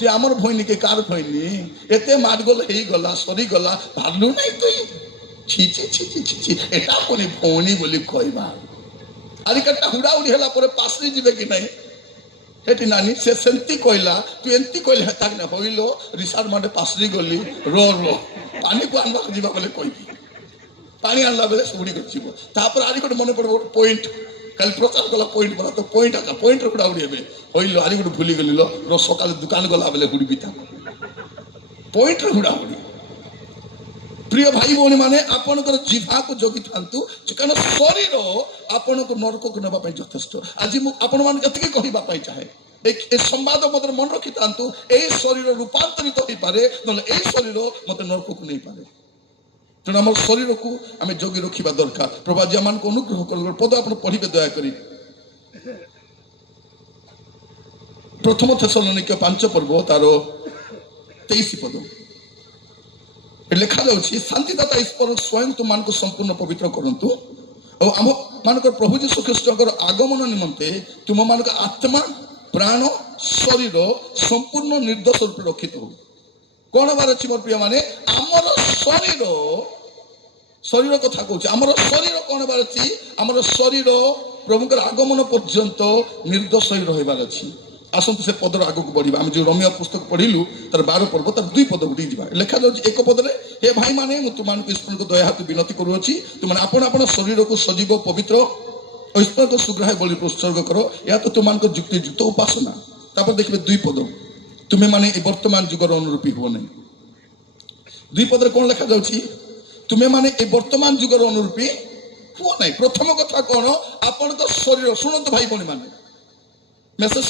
তুই আমার ভইনি কে কার ভইনি, এতে মারগোল ହେଇଗଲା, ସରିଗଲା, ଭାଲୁ ନାହିଁ ତୁଇ। ছি ছি ছি ছি ছি ছি, এটা ପୁଣି ଭଉଣୀ ବୋଲି କହିବା। ଆରିକାଟା ହୁଡ଼ା ହୁଡ଼ି ହେଲା ପରେ ପାଶରି ଯିବେ କି ନାହିଁ? ହେଠି ନାନୀ ସେ ସେମିତି କହିଲା, ତୁ ଏମିତି କହିଲେ ହେତା କି ନା। ହଇଲ ରିସାର୍ଟ ମାଟେ ପାଶରି ଗଲି, ପାଣିକୁ ଆଣିବାକୁ ଯିବା ବୋଲେ କହିବି। ପାଣି ଆଣିଲା ବେଳେ ସୁଡ଼ି ଯିବ। ତାପରେ ଆରି ଗୋଟେ ମନେ ପଡ଼ିବ ଗୋଟେ ପଏଣ୍ଟ, କାଲି ପ୍ରଚାର କଲା ପଏଣ୍ଟ ପରା, ତ ପଏଣ୍ଟର ହୁଡ଼ା ହୁଡ଼ି ହେବେ। ହଇଲ ଆରି ଗୋଟେ ଭୁଲି ଗଲି ର ସକାଳେ ଦୋକାନ ଗଲା ବେଲେ ହୁଡ଼ିବି ତାକୁ। ପଏଣ୍ଟର ହୁଡ଼ା ହୁଡ଼ି। ପ୍ରିୟ ଭାଇ ଭଉଣୀ ମାନେ, ଆପଣଙ୍କର ଜିଭାକୁ ଜଗିଥାନ୍ତୁ, କାରଣ ଶରୀର ଆପଣଙ୍କୁ ନରକକୁ ନେବା ପାଇଁ ଯଥେଷ୍ଟ। ଆଜି ମୁଁ ଆପଣମାନଙ୍କୁ ଏତିକି କହିବା ପାଇଁ ଚାହେଁ, ଏ ସମ୍ବାଦ ମତେ ମନେ ରଖିଥାନ୍ତୁ। ଏଇ ଶରୀର ରୂପାନ୍ତରିତ ହେଇପାରେ, ନହେଲେ ଏଇ ଶରୀର ମତେ ନରକକୁ ନେଇପାରେ। ତେଣୁ ଆମର ଶରୀରକୁ ଆମେ ଜଗି ରଖିବା ଦରକାର। ପ୍ରଭୁ ଆଜି ଆମମାନଙ୍କୁ ଅନୁଗ୍ରହ କରିବେ। ପଦ ଆପଣ ପଢିବେ ଦୟାକରି। 1 ଥେସଲୋନିକ୍ୟ 5 ପର୍ବ ତାର 23 ପଦ ଲେଖାଯାଉଛି, ଶାନ୍ତିଦାତା ଈଶ୍ୱର ସ୍ୱୟଂ ତୁମମାନଙ୍କୁ ସମ୍ପୂର୍ଣ୍ଣ ପବିତ୍ର କରନ୍ତୁ, ଆଉ ଆମ ମାନଙ୍କର ପ୍ରଭୁ ଯୀଶୁ ଖ୍ରୀଷ୍ଟଙ୍କର ଆଗମନ ନିମନ୍ତେ ତୁମମାନଙ୍କ ଆତ୍ମା, ପ୍ରାଣ, ଶରୀର ସମ୍ପୂର୍ଣ୍ଣ ନିର୍ଦ୍ଦୋଷ ରୂପେ ରକ୍ଷିତ ହଉ। कौन हबार अच्छी मोर प्रिय माने आमर शरीर शरीर कथा कहूँ आमर शरीर कौन हबार अच्छी आमर शरीर प्रभुकर आगमन पर्यंत निर्दोष ही रहिबार अच्छी आसतु से पदर आग को बढ़ा आम जो रम्य पुस्तक पढ़िलु तार 12 पर्व तार 2 पद उठी जा लिखा जाऊँ एक पदरे हे भाई मैंने तुमको ईश्वर को दया हाथ विनती करुँची तुमने आपण आपण शरीर को सजीव पवित्र ईश्वर को सुग्राह बलि उत्सर्ग करो या तो तुमको युक्तियुक्त उपासना तापर देखिए 2 पद तुम्हें माने वर्तमान जुगर अनुरूपी हुआ नहीं 2 पदर कौन लिखा जाऊँ तुम्हें माने वर्तमान जुगर अनुरूपी हुआ नहीं प्रथम कथा कौन आपण शरीर शुणु भाई भाई मैंने मेसेज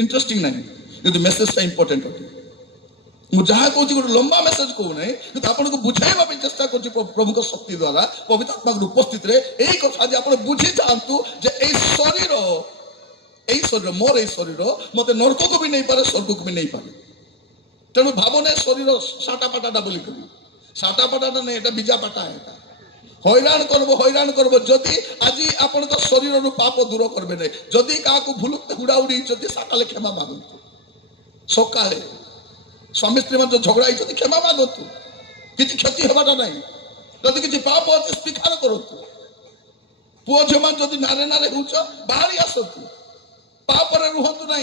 इंटरेस्टिंग नहीं किंतु मेसेज इंपोर्टेंट अटे मुझे जहाँ कहूँ गोटे लंबा मेसेज कहू ना कि आपको बुझाइबा चेष्टा कर प्रभु शक्ति द्वारा पवित्र आत्मा उपस्थित यही कथा आप बुझी जातु शरीर मोर ये शरीर मत नरक को भी नहीं पारे स्वर्ग को भी नहीं पारे तेणु भावना शरीर साटापाटा बोली साटापाटा नहीं ये बीजापाटा है हैरान करब जदि आज आपण शरीर पाप दूर करें ना जदि क्या भूल हुड़ा उड़ी सकाले क्षमा मागतु सकाले स्वामी स्त्री जो झगड़ा होती क्षमा मागतु किसी क्षति हमारा ना जदि किसी पाप अच्छे स्वीकार करूँ पुओ झी मान जदि नारे नारे हो बाहरी आसतु पाप रुहतु ना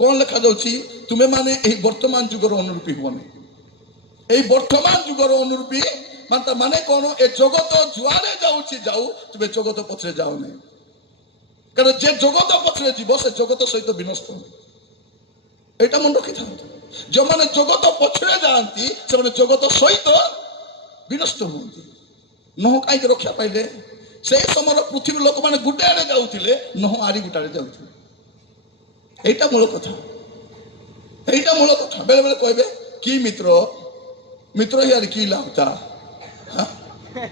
कौन लिखा जाऊँगी तुम्हें माने वर्तमान जुगर अनुरूपी हुआ नहीं वर्तमान जुगर अनुरूपी माने कौन ए जगत जुआरे जाऊ तुम्हें जगत पछरे जाओ नहीं कारण जे जगत पछरे जीव से जगत सहित विनष्ट यहाँ मन रखी था जो मैंने जगत पछरे जाती से जगत सहित विनष्ट हमें नह कहीं रक्षा पाइले से समय पृथ्वी लोक मैंने गुटे आड़े जाऊे नह आरी गुटाड़े जाऊे यहाँ मूल कथा यहाँ मूल कथा बेले बेले कहे कि मित्र मित्र यार की लाभता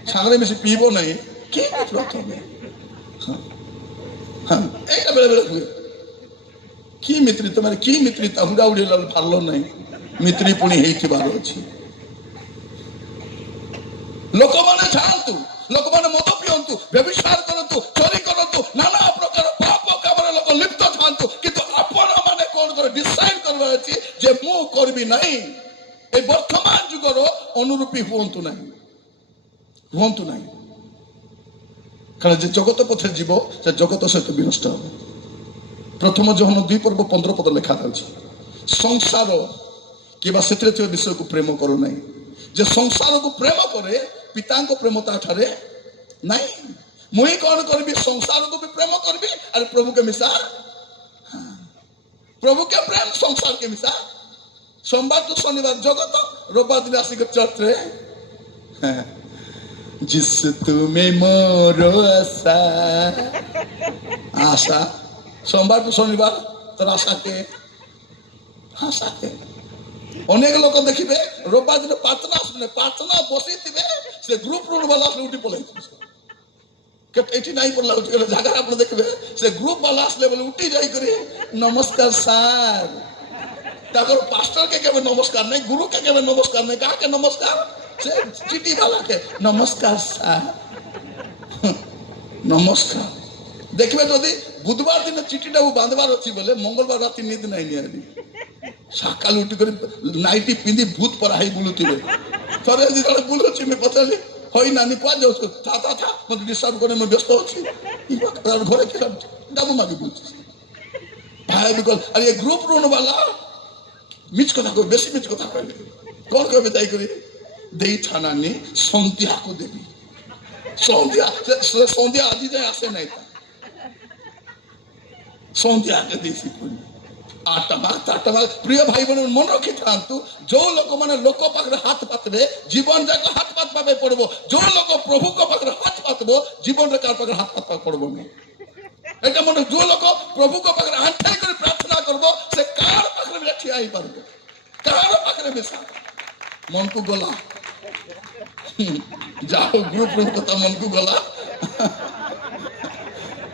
सागरे मिसी पीब नहीं कि मित्र तुम्हें यहाँ बेले बेले हुए कि मित्री तुम कि मित्रिता हुड़ा उड़ी पार्ल नहीं मित्री पुणी अच्छी लोक मैंने जातु लोक मैंने मद पिंतु व्यभिचार करतु चोरी करतु नाना प्रकार पाप काम लोक लिप्त था किंतु आपण मैंने कौन कर डिसाइड करवार अच्छी जे मु करबी नहीं ए वर्तमान जुगर अनुरूपी हुंतु नहीं कारण जे जगत पथे जीव से जगत सहित विनष्ट हम प्रथम जोहन 2 पर्व 15 पद लिखा था संसार कि विषय को प्रेम करू नहीं जे संसार को प्रेम करे पिता को प्रेम ताठारे नहीं मुई कौन करी संसार को भी प्रेम करी अरे प्रभु के मिसा प्रभु के प्रेम संसार के मिसा सोमवार तो शनिवार जगत रविवार दिन आसिक चर्च रे जिस तुम्हें मोरो आशा सोमवार तो शनिवार तर आशा के अनेक लोग देखिए रविवार दिन प्रार्थना बसी थे से ग्रुप रूम वाला उठी पलि नहीं पड़ला जगह आप देखिए से ग्रुप वाला आसले बोले उठी जाकर नमस्कार सार ताकर पास्टर के केवे नमस्कार नहीं गुरु के केवे नमस्कार नहीं का के नमस्कार से चिट्ठी वाला के नमस्कार सार नमस्कार देखिए जदि बुधवार दिन चिट्ठीटा बांधवार अच्छी बोले मंगलवार रात निद नहीं निहारी सकाल उठिक नाइटी पिंधि भूत पर आई बुलुवे थे जो बुलूची मैं पचारि हई नानी क्या जाऊ था मत डिस्टर्ब कर व्यस्त अच्छी घरे क्या डाबू मागे बुलूँ भाई बिकल अरे ग्रुप रूम वाला मिच कथा कह बेसी मिच कथा कहले कौन कहे दायी करी दे थाना नी सन्ध्या को देवी सन्ध्या आज जाए आसे ना सन्ध्या के देसी आठटा प्रिय भाई बहन मन रखी था जो लोक मैंने लोक पाखे हाथ पातबे जीवन जाक हाथ पात पाबे पड़ो जो लोक प्रभु को पाखे हाथ पातबो जीवन रे कार पाखे हाथ पात पड़ो नहीं एटा मन जो लोक प्रभु को पाखे आंठाई कर प्रार्थना करबो से कार पाखे भी ठिया ही पारबो कार पाखे बेसा मन को गला जाओ ग्रुप रूम कथा मन को गला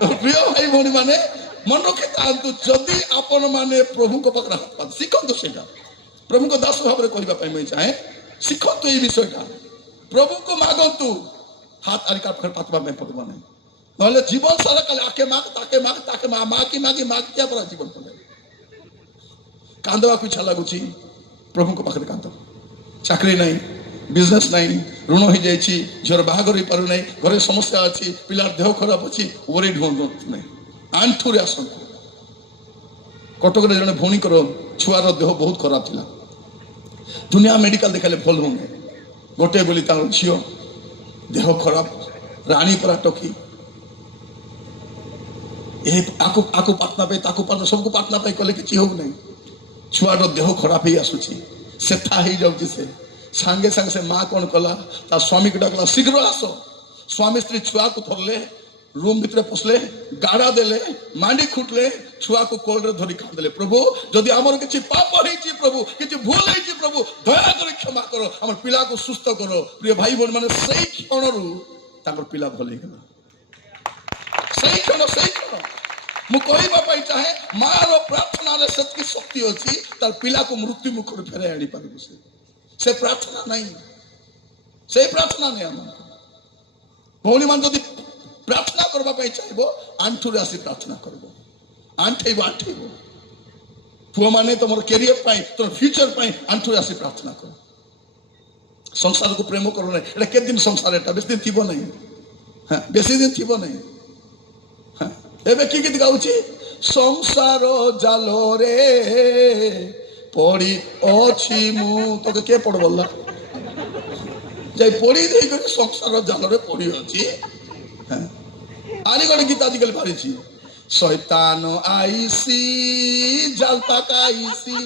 प्रिय भाई भौणी माने मन रखी था जदि आपण मैंने प्रभु को पाखे हाथ पात शिखतु से प्रभु को दास भाव में कहवाई मुझे चाहे शिखतु ये विषयटा प्रभु को मागतु हाथ आरिका पाखे पातवा में पड़वा नहीं ना जीवन सारा कले आके माग ताके मागी मागी मागतिया पड़ा जीवन पड़े कांदवा को इच्छा लगुच प्रभु को पाखरे कांद चाकरी नहीं बिजनेस नहीं ऋण हो जाइए झीर बाहागर हो पार ना घरे समस्या अच्छी पिलार देह खराब अच्छी वरीड हूँ नहीं आंठुरे आसतु कटक जड़े भौणी छुआर देह बहुत खराब था दुनिया मेडिकल देखाले भल होने गोटे बोली झील देह खराब राणी परा टकी आकु पाटना पे सबको पाटना पे कले कि हो नहीं छुआर देह खराब ही आसूची सेठा हो जाऊँगी से सांगे सांगे से माँ कौन कला ता स्वामी को डाकला शीघ्र आस स्वामी स्त्री छुआ को थरले रूम भितर पशले गाड़ा देले मांडी खुटले छुआ को कोल रे धरी कांदले प्रभु जदि आमर किछि पाप होईछि प्रभु किछि भूल होईछि प्रभु दया कर क्षमा करो हमर पिला को सुस्थ करो प्रिय भाई बहन माने सही क्षणरू ताकर पिला भले गेला सही क्षण मु कहबा पाई चाहे मार प्रार्थना रे सतकी शक्ति अछि तार पिला को मृत्यु मुख रे फेरे आड़ी पारिबो से प्रार्थना नहीं से प्रार्थना नहीं हम भौणी मान जदि प्रार्थना करबा पाई चाहिबो आंठुरे आसी प्रार्थना करबो आंठेबो पुआ माने तुम कैरियर पाई तुम फ्यूचर पाई आंठुरे आसी प्रार्थना करो संसार को प्रेम करो नहीं एटा के दिन संसार एटा बेसी दिन थिबो नहीं हां बेसी दिन थिबो नहीं हां एबे की गीत गाउची संसार जालो रे पड़ी अछि मु तो के पड़ बोला जाई पड़ी देई कर संसार जाल रे पड़ी अछि आनी गण गीत आजकल भारी शैतान आईसी जाल पाकाईसी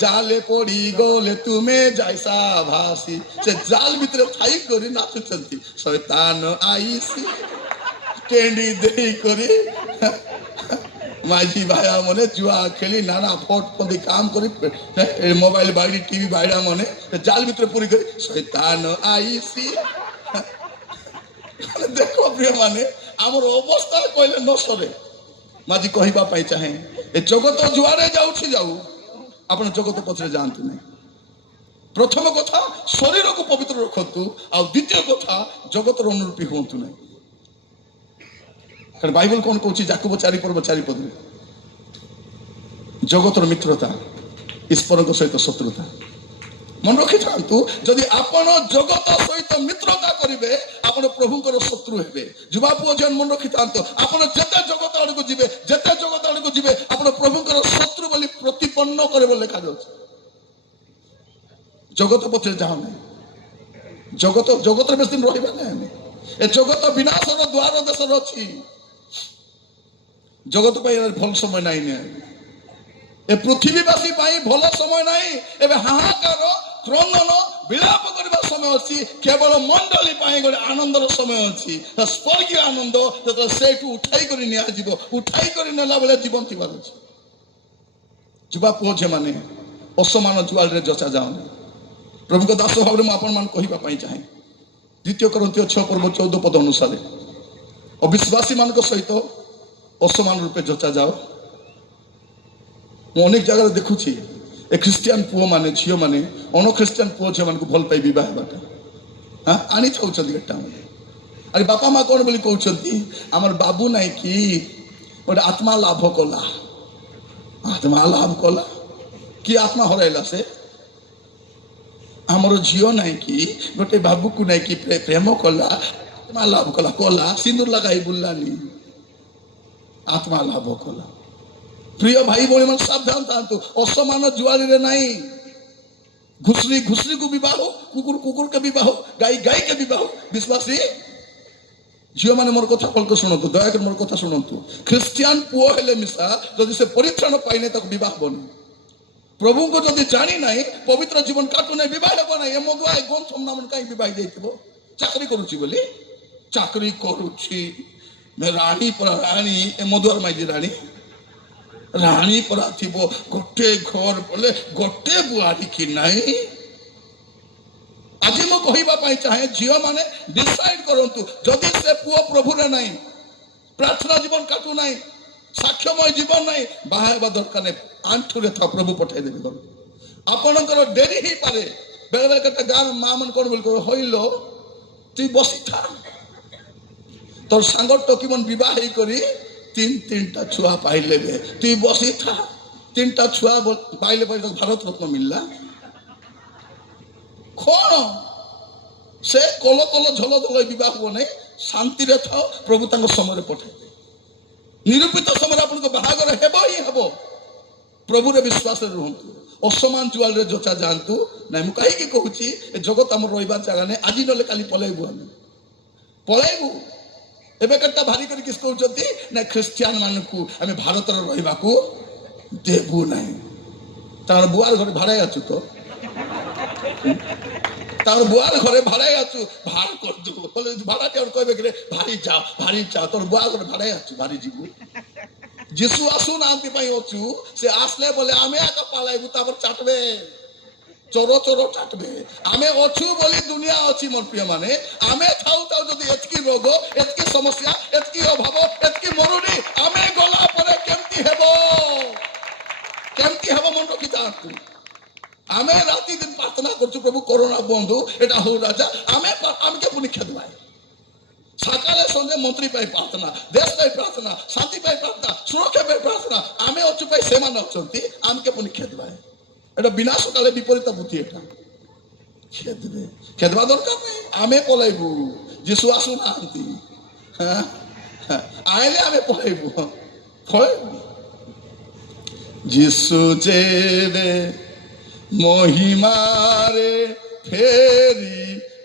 जाले पड़ी गले तुम्हें जैसा भासी से जाल भीतर थाई करी नाचुचंती शैतान आईसी टेंडी देई करी माझी भाया मने जुआ खेली नाना फोट पंदी काम करी मोबाइल बाड़ी टीवी बाड़ा मने जाल भीतर पूरी करी शैतान आईसी देखो प्रिय माने आमर अवस्था कहले न सरे माझी कहबा पाई चाहे ए जगत जुआरे जाउछि जाऊ आपण जगत पछरे जानतु नहीं प्रथम कथा शरीर को पवित्र रखतु आ द्वितीय कथा जगत रो अनुरूपी होंतु नहीं कारण बाइबल कौन कहछि याकूब 4:4 जगतर मित्रता ईश्वर सहित शत्रुता मन रखी था जदि आपण जगत सहित मित्रता करेंगे आपण प्रभुंकर शत्रु हेबे युवा पुओ जन मन रखी था आपण जेते जगत आड़ को जीवे जेते जगत आड़ को जीवे आपण प्रभुंकर शत्रु बोली प्रतिपन्न करे लिखा जाउछ जगत पछे जाओ नहीं जगत जगत बेस दिन रहिबा नहीं ए जगत विनाशर द्वार देशर अछि जगत पाई भल समय नहीं ने ए पृथ्वीवासी पाई भल समय नहीं एबे हाहाकार क्रंदन विलाप करबा समय अछि केवल मंडली पाई गोटे आनंदर समय अछि स्वर्गीय आनंद तो सेठू उठाई करी निया जीवो उठाई करी नेला बेले जीवन थिबार अछि जुबा पुओ जे माने असमान जुआल रे जचा जाओ प्रभु को दास भाव में आपण मान कहिबा पाई चाहे द्वितीय कोरिन्थियो 6:14 अनुसार अविश्वासी मान सहित असमान रूपे जचा जाओ मु अनेक जगह देखुची ए ख्रिस्टियन पुओ माने झियो माने अन ख्रिस्टियन पुओ झियो मानकु भल पाई विवाह बाटा हां आनी थाउचंदी गट्टा अरे बापा माँ कौन बोली कहउचंती हमर बाबू नाही कि गोटे आत्मा लाभ कला आत्मा लाभ कला कि आत्मा हराइला से हमर झियो नाही कि गोटे बाबू को नाही कि प्रेम कला आत्मा लाभ कला कला सिंदूर लगाई बुल्लानी आत्मा लाभ कला प्रिय भाई बोले मन सावधान था असमान जुआरी रे नहीं घुसरी घुसरी को विवाह कुकुर कुकुर के विवाह गाई गाई के विवाह विश्वासी झील मैंने मोर कथा कल शुणु दयाकर मोर कथा शुणु ख्रिस्टियान पुओ हेले मिसा जदि से परित्राण पाइने तक विवाह बन प्रभु को जदि जानी ना पवित्र जीवन काटू ना विवाह हे ना मधुआ गंथ नाम कहीं विवाह जाइए चाकरी करुच्ची बोली चाकरी करुच्ची राणी पर राणी मधुआर माइजी राणी राणी परा थिबो गोटे घर बोले गोटे बुआरी की नहीं आज मु कहबा पाई चाहे झियो माने डिसाइड करंतु जदि से पुओ प्रभु रे नहीं प्रार्थना जीवन काटू नहीं साक्ष्यमय जीवन नहीं बाहेबा दरकार नहीं आंठुरे था प्रभु पठाई देबे घर आपनकर डेरी ही पारे बेले बेले कटा गार मां मन कोन बोल को होइलो तू बसी था तोर सांग टकी मन विवाह ही करी तीन छुआ पाइले तु बसी था 3टा छुआ पाइले भारत रत्न मिलला କ'ଣ ସେ କଲ କଲ ଝଲ ଝଲ ବିବାହ ହବ ନାହିଁ। ଶାନ୍ତିରେ ଥାଅ, ପ୍ରଭୁ ତାଙ୍କ ସମୟରେ ପଠାଇବେ। ନିରୂପିତ ସମୟରେ ଆପଣଙ୍କ ବାହାଘର ହେବ ହିଁ ହେବ। ପ୍ରଭୁରେ ବିଶ୍ୱାସରେ ରୁହନ୍ତୁ। ଅସମାନ ଜୁଆଲରେ ଯୋଚା ଯାଆନ୍ତୁ ନାଇଁ। ମୁଁ କାହିଁକି କହୁଛି, ଏ ଜଗତ ଆମର ରହିବାର ଜାଗା ନାହିଁ। ଆଜି ନହେଲେ କାଲି ପଳେଇବୁ, ଆମେ ପଳେଇବୁ। ଏବେ କେତେ ଭାରି କରି କିଛି କହୁଛନ୍ତି ନା ଖ୍ରୀଷ୍ଟିଆନ ମାନଙ୍କୁ ଆମେ ଭାରତରେ ରହିବାକୁ ଦେବୁ ନାହିଁ। ତାର ବୁଆର ଘରେ ଭାଡ଼ାଇ ଅଛୁ ତ, ତାର ବୁଆର ଘରେ ଭାଡ଼ାଇ ଅଛୁ, ଭାର କରିଦେବୁ ବୋଲେ ଭାଡ଼ାଟି ଆଉ କହିବେ କି ଭାରି ଯା ତୋର ବୁଆ ଘରେ ଭାଡ଼ାଇ ଅଛୁ, ଭାରି ଯିବୁ। ଯୀଶୁ ଆସୁନାହାନ୍ତି ପାଇଁ ଅଛୁ, ସେ ଆସିଲେ ବୋଲେ ଆମେ ଏକା ପାଳାଇବୁ, ତାପରେ ଚାଟବେ, ଚୋର ଚୋର ଚାଟବେ। ଆମେ ଅଛୁ ବୋଲି ଦୁନିଆ ଅଛି ମୋର ପ୍ରିୟ ମାନେ। ଆମେ ଥାଉ ଥାଉ ଯଦି ଏତିକି ରୋଗ, ଏତିକି ସମସ୍ୟା, ଏତିକି ଅଭାବ, ଏତିକି ମରୁଡ଼ି, ଆମେ ଗଲା ପରେ କେମିତି ହେବ ମନେ ରଖିଥାନ୍ତୁ। ଆମେ ରାତି ଦିନ ପ୍ରାର୍ଥନା କରୁଛୁ, ପ୍ରଭୁ କରୋନା ବନ୍ଧୁ, ଏଟା ହଉ ରାଜା, ଆମେ ପୁଣି ଖେଦବା। ସକାଳେ ସନ୍ଧ୍ୟା ମନ୍ତ୍ରୀ ପାଇଁ ପ୍ରାର୍ଥନା, ଦେଶ ପାଇଁ ପ୍ରାର୍ଥନା, ଶାନ୍ତି ପାଇଁ ପ୍ରାର୍ଥନା, ସୁରକ୍ଷା ପାଇଁ ପ୍ରାର୍ଥନା। ଆମେ ଅଛୁ ପାଇଁ ସେମାନେ ଅଛନ୍ତି, ଆମକେ ପୁଣି ଖେଦବା। এটা বিনাশ কালে বিপরীত বুদ্ধি। এটা খেদবে, খেদবা দরকার নেই। আমি পলাইবু, যিশু আসু নাহান্তি, আইলে আমি পলাইবু। যিশু যেবে মহিমারে ফেরি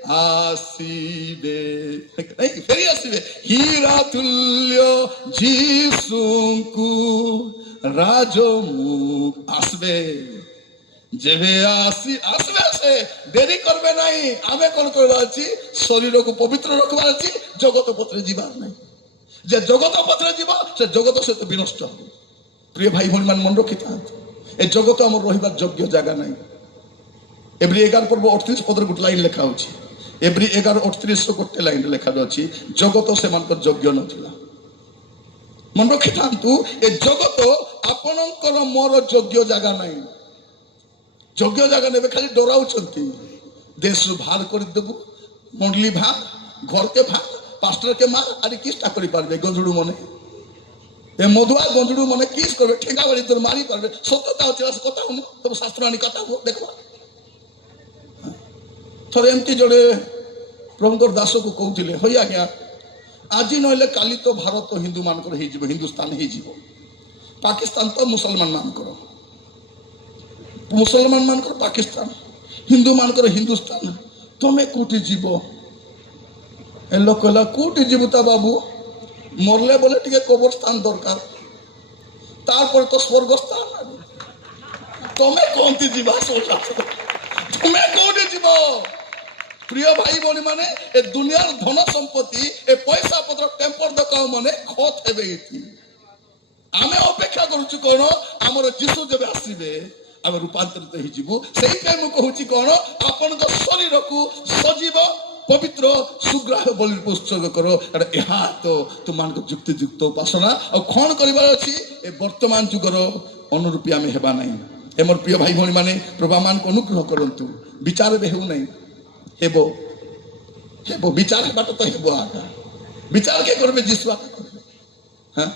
আসিবে, ফেরি আসিবে, হীরা তুল্য যিশুଙ୍କୁ রাজমুখ আসবে। যেবে আসবে সে দেরি করবে নাই। আমি কোন করবার আছি, শরীরকে পবিত্র রখবার আছি, জগত পথে যাবার নাই। যে জগত পথে যাব সে জগত সহিত বিনষ্ট হবে। প্রিয় ভাই ভଉଣୀ ମାନେ মনে ରଖିଥାନ୍ତୁ, ଏ ଜଗତ ଆମର ରହିବାର ଯୋଗ୍ୟ ଜାଗା ନାହିଁ। ଏବ୍ରି 11 ପର୍ବ 38 ପଦରେ ଗୋଟେ ଲାଇନ ଲେଖା ଅଛି। ଏବ୍ରି 11:38 ଗୋଟେ ଲାଇନ ଲେଖା ଅଛି, ଜଗତ ସେମାନଙ୍କର ଯୋଗ୍ୟ ନଥିଲା। ମନେ ରଖିଥାନ୍ତୁ, ଏ ଜଗତ ଆପଣଙ୍କର ମୋର ଯୋଗ୍ୟ ଜାଗା ନାହିଁ। যোগ্য জায়গা নেবে, খালি ডরাউଛନ୍ତି। দেশରୁ ବାହାର କରିଦେବୁ, ମଣ୍ଡଲି ଭାଗ, ଘରକେ ଭାଗ, ପାଷ୍ଟରକେ ମାର, ଆରେ କିସଟା କରିପାରିବେ ଗଞ୍ଜୁଡୁ ମନେ। ଏ ମଧୁଆ ଗଞ୍ଜୁଡୁ ମନେ କିସ୍ କରିବେ, ଠେଙ୍ଗା ବାড়ি তোর মারি পারবে। সত্যতা ଅଛି, কথা হনু তবে শাস্ত্র আনি কথা দেখবা। ଥରେ ଏମିତି ଜଣେ ପ୍ରଭୁଙ୍କର ଦାସକୁ କହୁଥିଲେ, ହଇ ଆଜ୍ଞା, ଆଜି ନହେଲେ କାଲି ତ ଭାରତ ହିନ୍ଦୁ ମାନଙ୍କର ହେଇଯିବ, ହିନ୍ଦୁସ୍ତାନ ହେଇଯିବ। ପାକିସ୍ତାନ ତ ମୁସଲମାନ ମାନଙ୍କର, ମୁସଲମାନ ମାନଙ୍କର ପାକିସ୍ତାନ, ହିନ୍ଦୁ ମାନଙ୍କର ହିନ୍ଦୁସ୍ତାନ। ତମେ କୋଉଠି ଯିବ? ଏ ଲୋକ କହିଲା, କୋଉଠି ଯିବୁ ତା ବାବୁ, ମରଲେ ବୋଲେ ଟିକେ କବରସ୍ଥାନ ଦରକାର, ତାପରେ ତ ସ୍ୱର୍ଗସ୍ଥାନ। ତମେ କୋଉଠି ଯିବା? ତମେ କୋଉଠି ଯିବ? প্রিয় ভাই ভଉଣୀ ମାନେ, ଏ ଦୁନିଆର ଧନ ସମ୍ପତ୍ତି, ଏ ପଇସା ପତ୍ର ଟେମ୍ପର ଦୋକାନ ମାନେ ଖତ ହେବେ ଏଠି। ଆମେ ଅପେକ୍ଷା କରୁଛୁ କ'ଣ, ଆମର ଯୀଶୁ ଯେବେ ଆସିବେ ଆମେ ରୂପାନ୍ତରିତ ହେଇଯିବୁ। ସେଇଥିପାଇଁ ମୁଁ କହୁଛି କ'ଣ, ଆପଣଙ୍କ ଶରୀରକୁ ସଜୀବ ପବିତ୍ର ସୁଗ୍ରାହ୍ୟ ବଳିରେ ଉତ୍ସର୍ଗ କର। ଏହା ତ ତୁମମାନଙ୍କ ଯୁକ୍ତିଯୁକ୍ତ ଉପାସନା। ଆଉ କ'ଣ କରିବାର ଅଛି, ଏ ବର୍ତ୍ତମାନ ଯୁଗର ଅନୁରୂପୀ ଆମେ ହେବା ନାହିଁ। ଏ ମୋର ପ୍ରିୟ ଭାଇ ଭଉଣୀ ମାନେ, ପ୍ରଭୁ ଆମମାନଙ୍କୁ ଅନୁଗ୍ରହ କରନ୍ତୁ। ବିଚାର ଏବେ ହେଉନାହିଁ, ହେବ ହେବ ବିଚାର ହେବାଟା ତ ହେବ। ଆକା ବିଚାର କିଏ କରିବେ? ଯୀଶୁ ଆକା କରିବେ। ହଁ,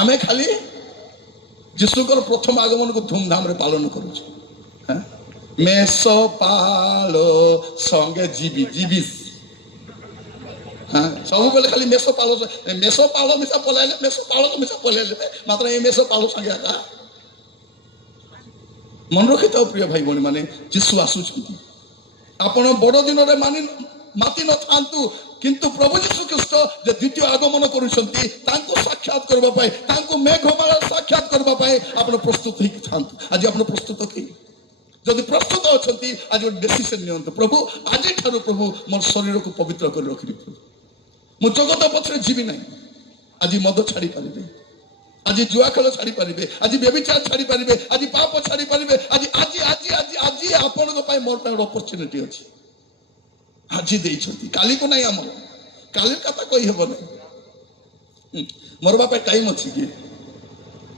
ଆମେ ଖାଲି ଯୀଶୁଙ୍କର ପ୍ରଥମ ଆଗମନକୁ ଧୁମଧାମରେ ପାଳନ କରୁଛୁ। ମେଷ ପାଳ ସଙ୍ଗେ ଯିବିସ୍। ସବୁବେଳେ ଖାଲି ମେଷ ପାଳ ମିଶା ପଳାଇଲେ, ମେଷ ପାଳକୁ ମିଶା ପଳାଇଲେ, ମାତ୍ର ଏ ମେଷ ପାଳ ସାଙ୍ଗେ ଆକା। ମନେ ରଖିଥାଉ ପ୍ରିୟ ଭାଇ ଭଉଣୀ ମାନେ, ଯୀଶୁ ଆସୁଛନ୍ତି। ଆପଣ ବଡ଼ ଦିନରେ ମାତି ନଥାନ୍ତୁ, କିନ୍ତୁ ପ୍ରଭୁ ଯୀଶୁ ଖ୍ରୀଷ୍ଟ ଯେ ଦ୍ୱିତୀୟ ଆଗମନ କରୁଛନ୍ତି, ତାଙ୍କୁ ସାକ୍ଷାତ କରିବା ପାଇଁ, ତାଙ୍କୁ ମେଘମାଳାରେ ସାକ୍ଷାତ କରିବା ପାଇଁ ଆପଣ ପ୍ରସ୍ତୁତ ହେଇକି ଥାନ୍ତୁ। ଆଜି ଆପଣ ପ୍ରସ୍ତୁତ କି? ଯଦି ପ୍ରସ୍ତୁତ ଅଛନ୍ତି, ଆଜି ଗୋଟେ ଡିସିସନ ନିଅନ୍ତୁ। ପ୍ରଭୁ ଆଜିଠାରୁ ପ୍ରଭୁ ମୋର ଶରୀରକୁ ପବିତ୍ର କରି ରଖିବି। ମୁଁ ଜଗତ ପଛରେ ଯିବି ନାହିଁ। ଆଜି ମଦ ଛାଡ଼ି ପାରିବେ, ଆଜି ଜୁଆ ଖେଳ ଛାଡ଼ି ପାରିବେ, ଆଜି ବ୍ୟଭିଚାର ଛାଡ଼ି ପାରିବେ, ଆଜି ପାପ ଛାଡ଼ି ପାରିବେ। ଆଜି ଆଜି ଆଜି ଆଜି ଆଜି ଆପଣଙ୍କ ପାଇଁ ମୋର ପାଇଁ ଗୋଟେ ଅପରଚ୍ୟୁନିଟି ଅଛି। ଆଜି ଦେଇଛନ୍ତି, କାଲିକୁ ନାହିଁ। ଆମର କାଲି କଥା କହିହେବ ନାହିଁ। ମରବା ପାଇଁ ଟାଇମ୍ ଅଛି କି?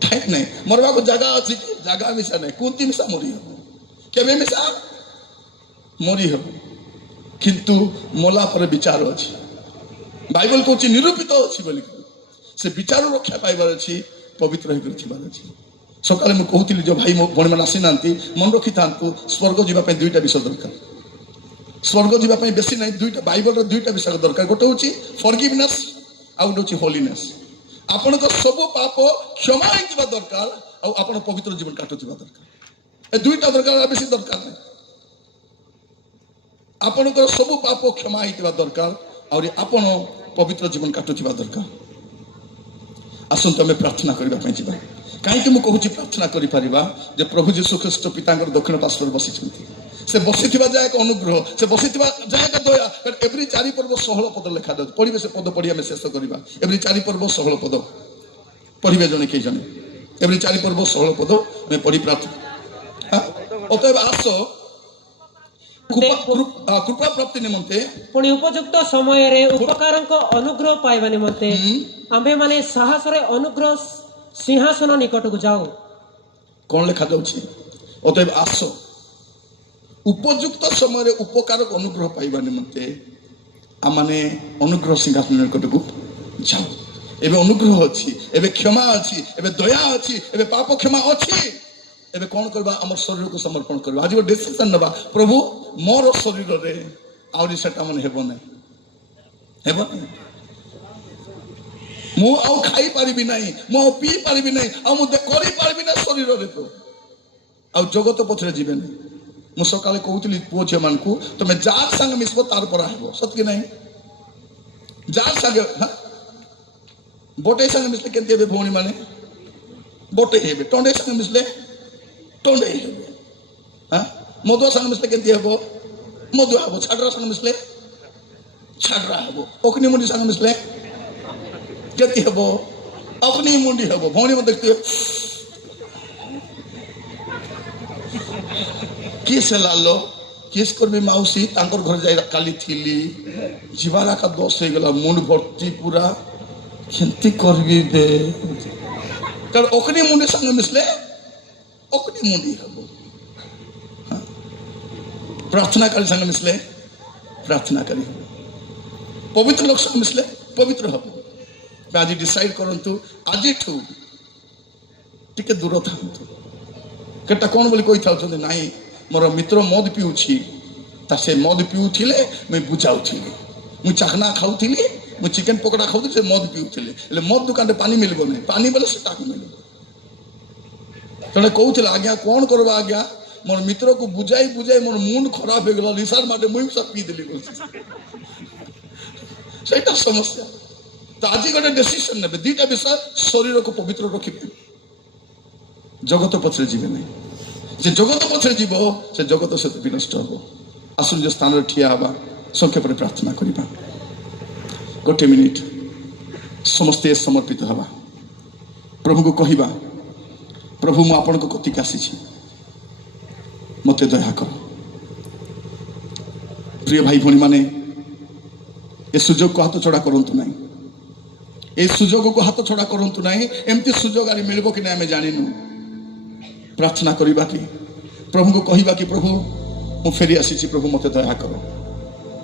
ଟାଇମ୍ ନାହିଁ। ମରବାକୁ ଜାଗା ଅଛି କି? ଜାଗା ମିଶା ନାହିଁ। କୁନ୍ତି ମିଶା ମରି ହେବ, କେବେ ମିଶା ମରି ହେବ। କିନ୍ତୁ ମଲା ପରେ ବିଚାର ଅଛି। ବାଇବଲ କହୁଛି ନିରୂପିତ ଅଛି ବୋଲି। ସେ ବିଚାର ରକ୍ଷା ପାଇବାର ଅଛି, ପବିତ୍ର ହେଇକରି ଥିବାର ଅଛି। ସକାଳେ ମୁଁ କହୁଥିଲି, ଯୋଉ ଭାଇ ଭଉଣୀ ମାନେ ଆସିନାହାନ୍ତି, ମନେ ରଖିଥାନ୍ତୁ, ସ୍ୱର୍ଗ ଯିବା ପାଇଁ ଦୁଇଟା ବିଷୟ ଦରକାର। स्वर्ग जावाई बेसी ना दुईटा बाइबल दुईटा विषय दरकार गोटे हूँ फॉरगिवनेस आ गोटे हूँ होलीनेस आपण सब पाप क्षमा होता दरकार आप पवित्र जीवन काटुवा दरकार ए दुईटा दरकार बेसी दरकार नहीं आपणकर सब पाप क्षमा होता दरकार और आपण पवित्र जीवन काटुवा दरकार आसतु आम प्रार्थना करने जा कहीं मुझे प्रार्थना कर प्रभु जीशु ख्रीस्ट पिता दक्षिण पार्श्व बसी से बसी जाए एक अनुग्रह से बसी जाए एक दया एवरी 4 पर्व 16 पद लिखा जाए पढ़े से पद पढ़ी आम शेष करवा एवरी 4 पर्व 16 पद पढ़े जड़े कई जन एवरी 4 पर्व 16 पद आम पढ़ी प्रार्थना अतएव आस कृपा प्राप्ति निमंते पुणी उपयुक्त समय रे उपकार अनुग्रह पाइबा निमंते आम्भे माने साहस रे अनुग्रह सिंहासन निकट को जाओ कौन लिखा जाउछि अतएव आस उपयुक्त समय रे उपकार अनुग्रह पाइबा निमंते आमाने अनुग्रह सिंहासन निकट को जाओ एबे अनुग्रह अछि एबे क्षमा अछि एबे दया अछि एबे पाप क्षमा अछि एबे कौन करबा हमर शरीर को समर्पण करबा आज डिसीजन नबा प्रभु मोर शरीर रे आउरी सेटा मन हेबो नै मु आउ खाई पारिबि नाही मु आउ पी पारिबि नाही आ मु करि पारिबि ना शरीर रे तो आ जगत पथरे जीवे नै मु सकाले कहउतली पुओ झे मान को तमे जार संग मिसबो तार पर आबो सत कि नाही जार संग बोटे संग मिसले केनते बे भौणी माने बोटे हेबे टोंडे संग मिसले टोंडे हेबे हां मधुआ संग मिसले केनते हेबो मधुआ हेबो छाडरा संग मिसले छाडरा हेबो ओकनी मुंडी संग मिसले केती हेबो अपनी मुंडी हेबो भौणी में देखते किस लालो किस करबी माउसी तांकर घर जाई काली थिली जीवारा का दोष हो गला मुंड भर्ती पूरा केंती करबी दे कारण ओकनी मुंडी संग मिसले ओकनी मुंडी हेबो प्रार्थना करी संग मिसले प्रार्थना करी पवित्र लोक संग मिसले पवित्र हेबो आज डिसाइड करंतु आज टिके दूर था केटा कौन बोली कही था नाई मोर मित्र मद पिउछि ता से मद पिउथिले मैं बुझाउथिली मु चाखना खाउथिली मु चिकन पकोड़ा खाउथिली से मद पिउथिले ले मद दुकान रे पानी मिलबो नै पानी बोले से टाक मिलबो तने कहउथिला आज्ञा कौन करबा आज्ञा मोर मित्र को बुझाई बुझाई मोर मुंड खराब हो गेला लिसार माटे मुई सब पी देली सेटा समस्या तो आज गोटे डिसीजन ने दुईटा विषय शरीर को पवित्र रखिबे जगत पछरे जीवे नहीं जे जगत पछरे जीव से जगत से विनष्ट हो आसुन जो स्थान ठिया हवा संक्षेप प्रार्थना करिबा गोटे मिनिट समस्ते समर्पित हवा प्रभु को कहिबा प्रभु मु आपन को कति आसी मते दया कर प्रिय भाई भणी माने ए सुजोग को हाथ छड़ा करंतु नहीं ए सुजोग को हाथ छड़ा करंतु नहीं एमती सुजोग आरी मिलबो कि नै हमें जानिनु प्रार्थना करिबा कि प्रभु को कहिबा कि प्रभु मु फेरी आसी प्रभु मते दया करो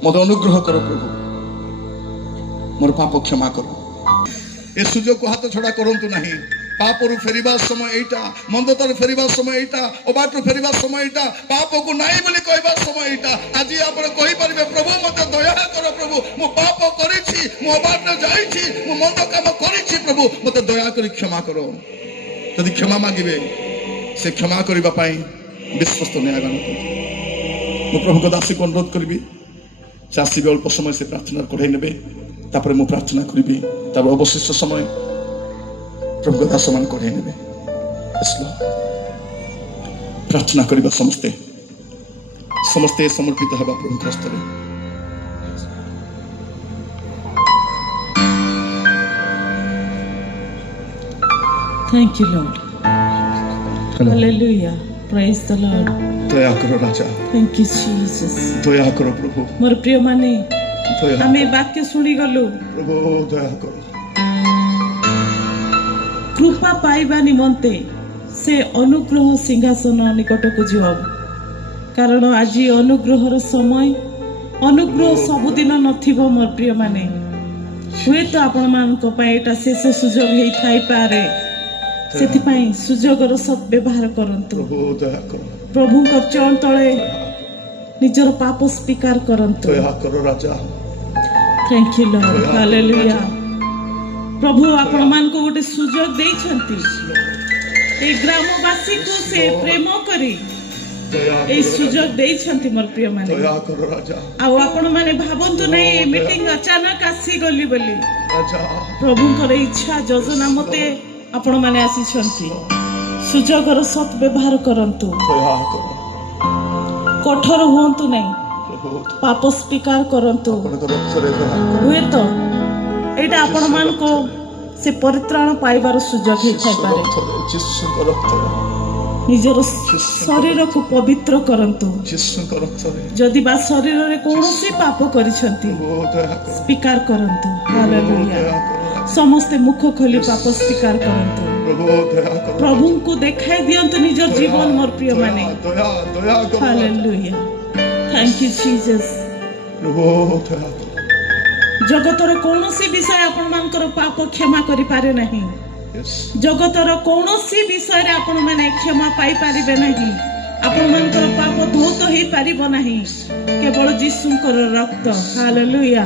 मते अनुग्रह करो प्रभु मोर पाप क्षमा करो ए सुजोग को हाथ छड़ा करंतु नहीं पापरु फेरिबा समय एटा मंदतार फेरिबा समय एटा अबाटरु फेरिबा समय एटा पाप को नाही बोली कहबा समय एटा आज आपण कहि परिबे प्रभु मते दया करो प्रभु मु पाप करिछि मु अबाट जाइछि मु मंद काम करिछि प्रभु मते दया करी क्षमा करो यदि क्षमा मांगिबे से क्षमा करिबा पई विश्वस्त न्यायवान मु प्रभु को दासी को अनुरोध करबी चासी अल्प समय से प्रार्थना कढ़ाई नेबे तापर मु प्रार्थना करबी तापर अवशिष्ट समय प्रभु को दास मान कढ़ाई नेबे प्रार्थना करबा समस्ते समस्ते समर्पित हवा प्रभु हस्तरे Thank you, Lord. Hallelujah. Praise the Lord. दया करो राजा Thank you, Jesus. दया करो प्रभु मोर प्रिय माने दया आमे वाक्य सुनी गलु प्रभु दया करो कृपा पाइबा निमंते से अनुग्रह सिंहासन निकट को जाओ कारण आज अनुग्रहर समय अनुग्रह सबुदिन नथिबो मोर प्रिय माने हुए तो आपण मानक पाए एटा शेष सुजोग हेई थाई पारे सुजोगर सद व्यवहार करंतु प्रभु दया करो प्रभु चरण तले ନିଜର ପାପ ସ୍ୱୀକାର କରନ୍ତୁ। ଦୟା କର ରାଜା, ଥ୍ୟାଙ୍କ ୟୁ ଲର୍ଡ, ହାଲେଲୁୟା। ପ୍ରଭୁ ଆପଣମାନଙ୍କୁ ଗୋଟେ ସୁଯୋଗ ଦେଇଛନ୍ତି এই ଗ୍ରାମବାସୀକୁ ସେ ପ୍ରେମ କରି ଦୟା এই କର ସୁଯୋଗ ଦେଇଛନ୍ତି ମୋର ପ୍ରିୟ ମାନେ। ଦୟା କର ରାଜା, ଆଉ ଆପଣ ମାନେ ଭାବନ୍ତୁ ନାହିଁ ଏ ମିଟିଂ ଅଚାନକ ଆସିଗଲି ବୋଲି। ରାଜା ପ୍ରଭୁଙ୍କର ଇଚ୍ଛା ଯୋଜନା ମତେ ଆପଣ ମାନେ ଆସିଛନ୍ତି। ସୁଯୋଗର ସତ୍ ବ୍ୟବହାର କରନ୍ତୁ, ଦୟା କର କଠୋର ହୁଅନ୍ତୁ ନାହିଁ, ପ୍ରଭୁ, ପାପ ସ୍ୱୀକାର କରନ୍ତୁ। ଆପଣଙ୍କ ରକ୍ତରେ ଦୟା କର। ହୁଏତ ଏଇଟା ଆପଣ ମାନଙ୍କୁ ସେ ପରିତ୍ରାଣ ପାଇବାର ସୁଯୋଗ ହେଇଥାଇପାରେ। ଯୀଶୁଙ୍କ ରକ୍ତରେ, ନିଜର ଶରୀରକୁ ପବିତ୍ର କରନ୍ତୁ। ଯୀଶୁଙ୍କ ରକ୍ତରେ ଯଦି ବା ଶରୀରରେ କୌଣସି ପାପ କରିଛନ୍ତି ପ୍ରଭୁ ଦୟା କର, ସ୍ୱୀକାର କରନ୍ତୁ। ହାଲେଲୁୟା। ଦୟା କର ରାଜା, ସମସ୍ତେ ମୁଖ ଖୋଲି ପାପ ସ୍ୱୀକାର କରନ୍ତୁ। ପ୍ରଭୁ ଦୟା କର, ପ୍ରଭୁଙ୍କୁ ଦେଖାଇ ଦିଅନ୍ତୁ ନିଜ ଜୀବନ ମୋର ପ୍ରିୟ ମାନେ। ଦୟା ଦୟା କର ହାଲେଲୁୟା। Thank you Jesus. ପ୍ରଭୁ ଦୟା କର। ଜଗତର କୌଣସି ବିଷୟ ଆପଣମାନଙ୍କର ପାପ କ୍ଷମା କରିପାରେ ନାହିଁ। Yes. ଜଗତର କୌଣସି ବିଷୟରେ ଆପଣ ମାନେ କ୍ଷମା ପାଇପାରିବେ ନାହିଁ। ଆପଣମାନଙ୍କର ପାପ ଧୌତ ହେଇପାରିବ ନାହିଁ କେବଳ ଯୀଶୁଙ୍କର ରକ୍ତ। ହାଲେଲୁୟା।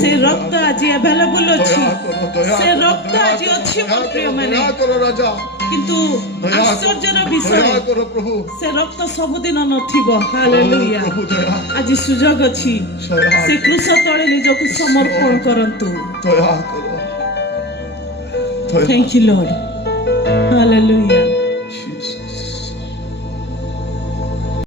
ସେ ରକ୍ତ ଆଜି ଆଭେଲେବୁଲ ଅଛି, ଦୟା କର, ଦୟା ସେ କର, ରକ୍ତ ଦୟା ଆଜି କର, ଅଛି ଦୟା ମୋର ପ୍ରିୟ କର, ମାନେ। ଦୟା କର ରାଜା, କିନ୍ତୁ ଦୟା କର, ଆଶ୍ଚର୍ଯ୍ୟର ବିଷୟ ଦୟା କର ପ୍ରଭୁ, ସେ ରକ୍ତ ସବୁଦିନ ନଥିବ। ହାଲେଲୁୟା। ପ୍ରଭୁ ଦୟା, ଆଜି ସୁଯୋଗ ଅଛି, ଦୟା ସେ କୃଷ ତଳେ ନିଜକୁ ସମର୍ପଣ କରନ୍ତୁ। ଦୟା କର, ଦୟା Thank you, Lord. Hallelujah.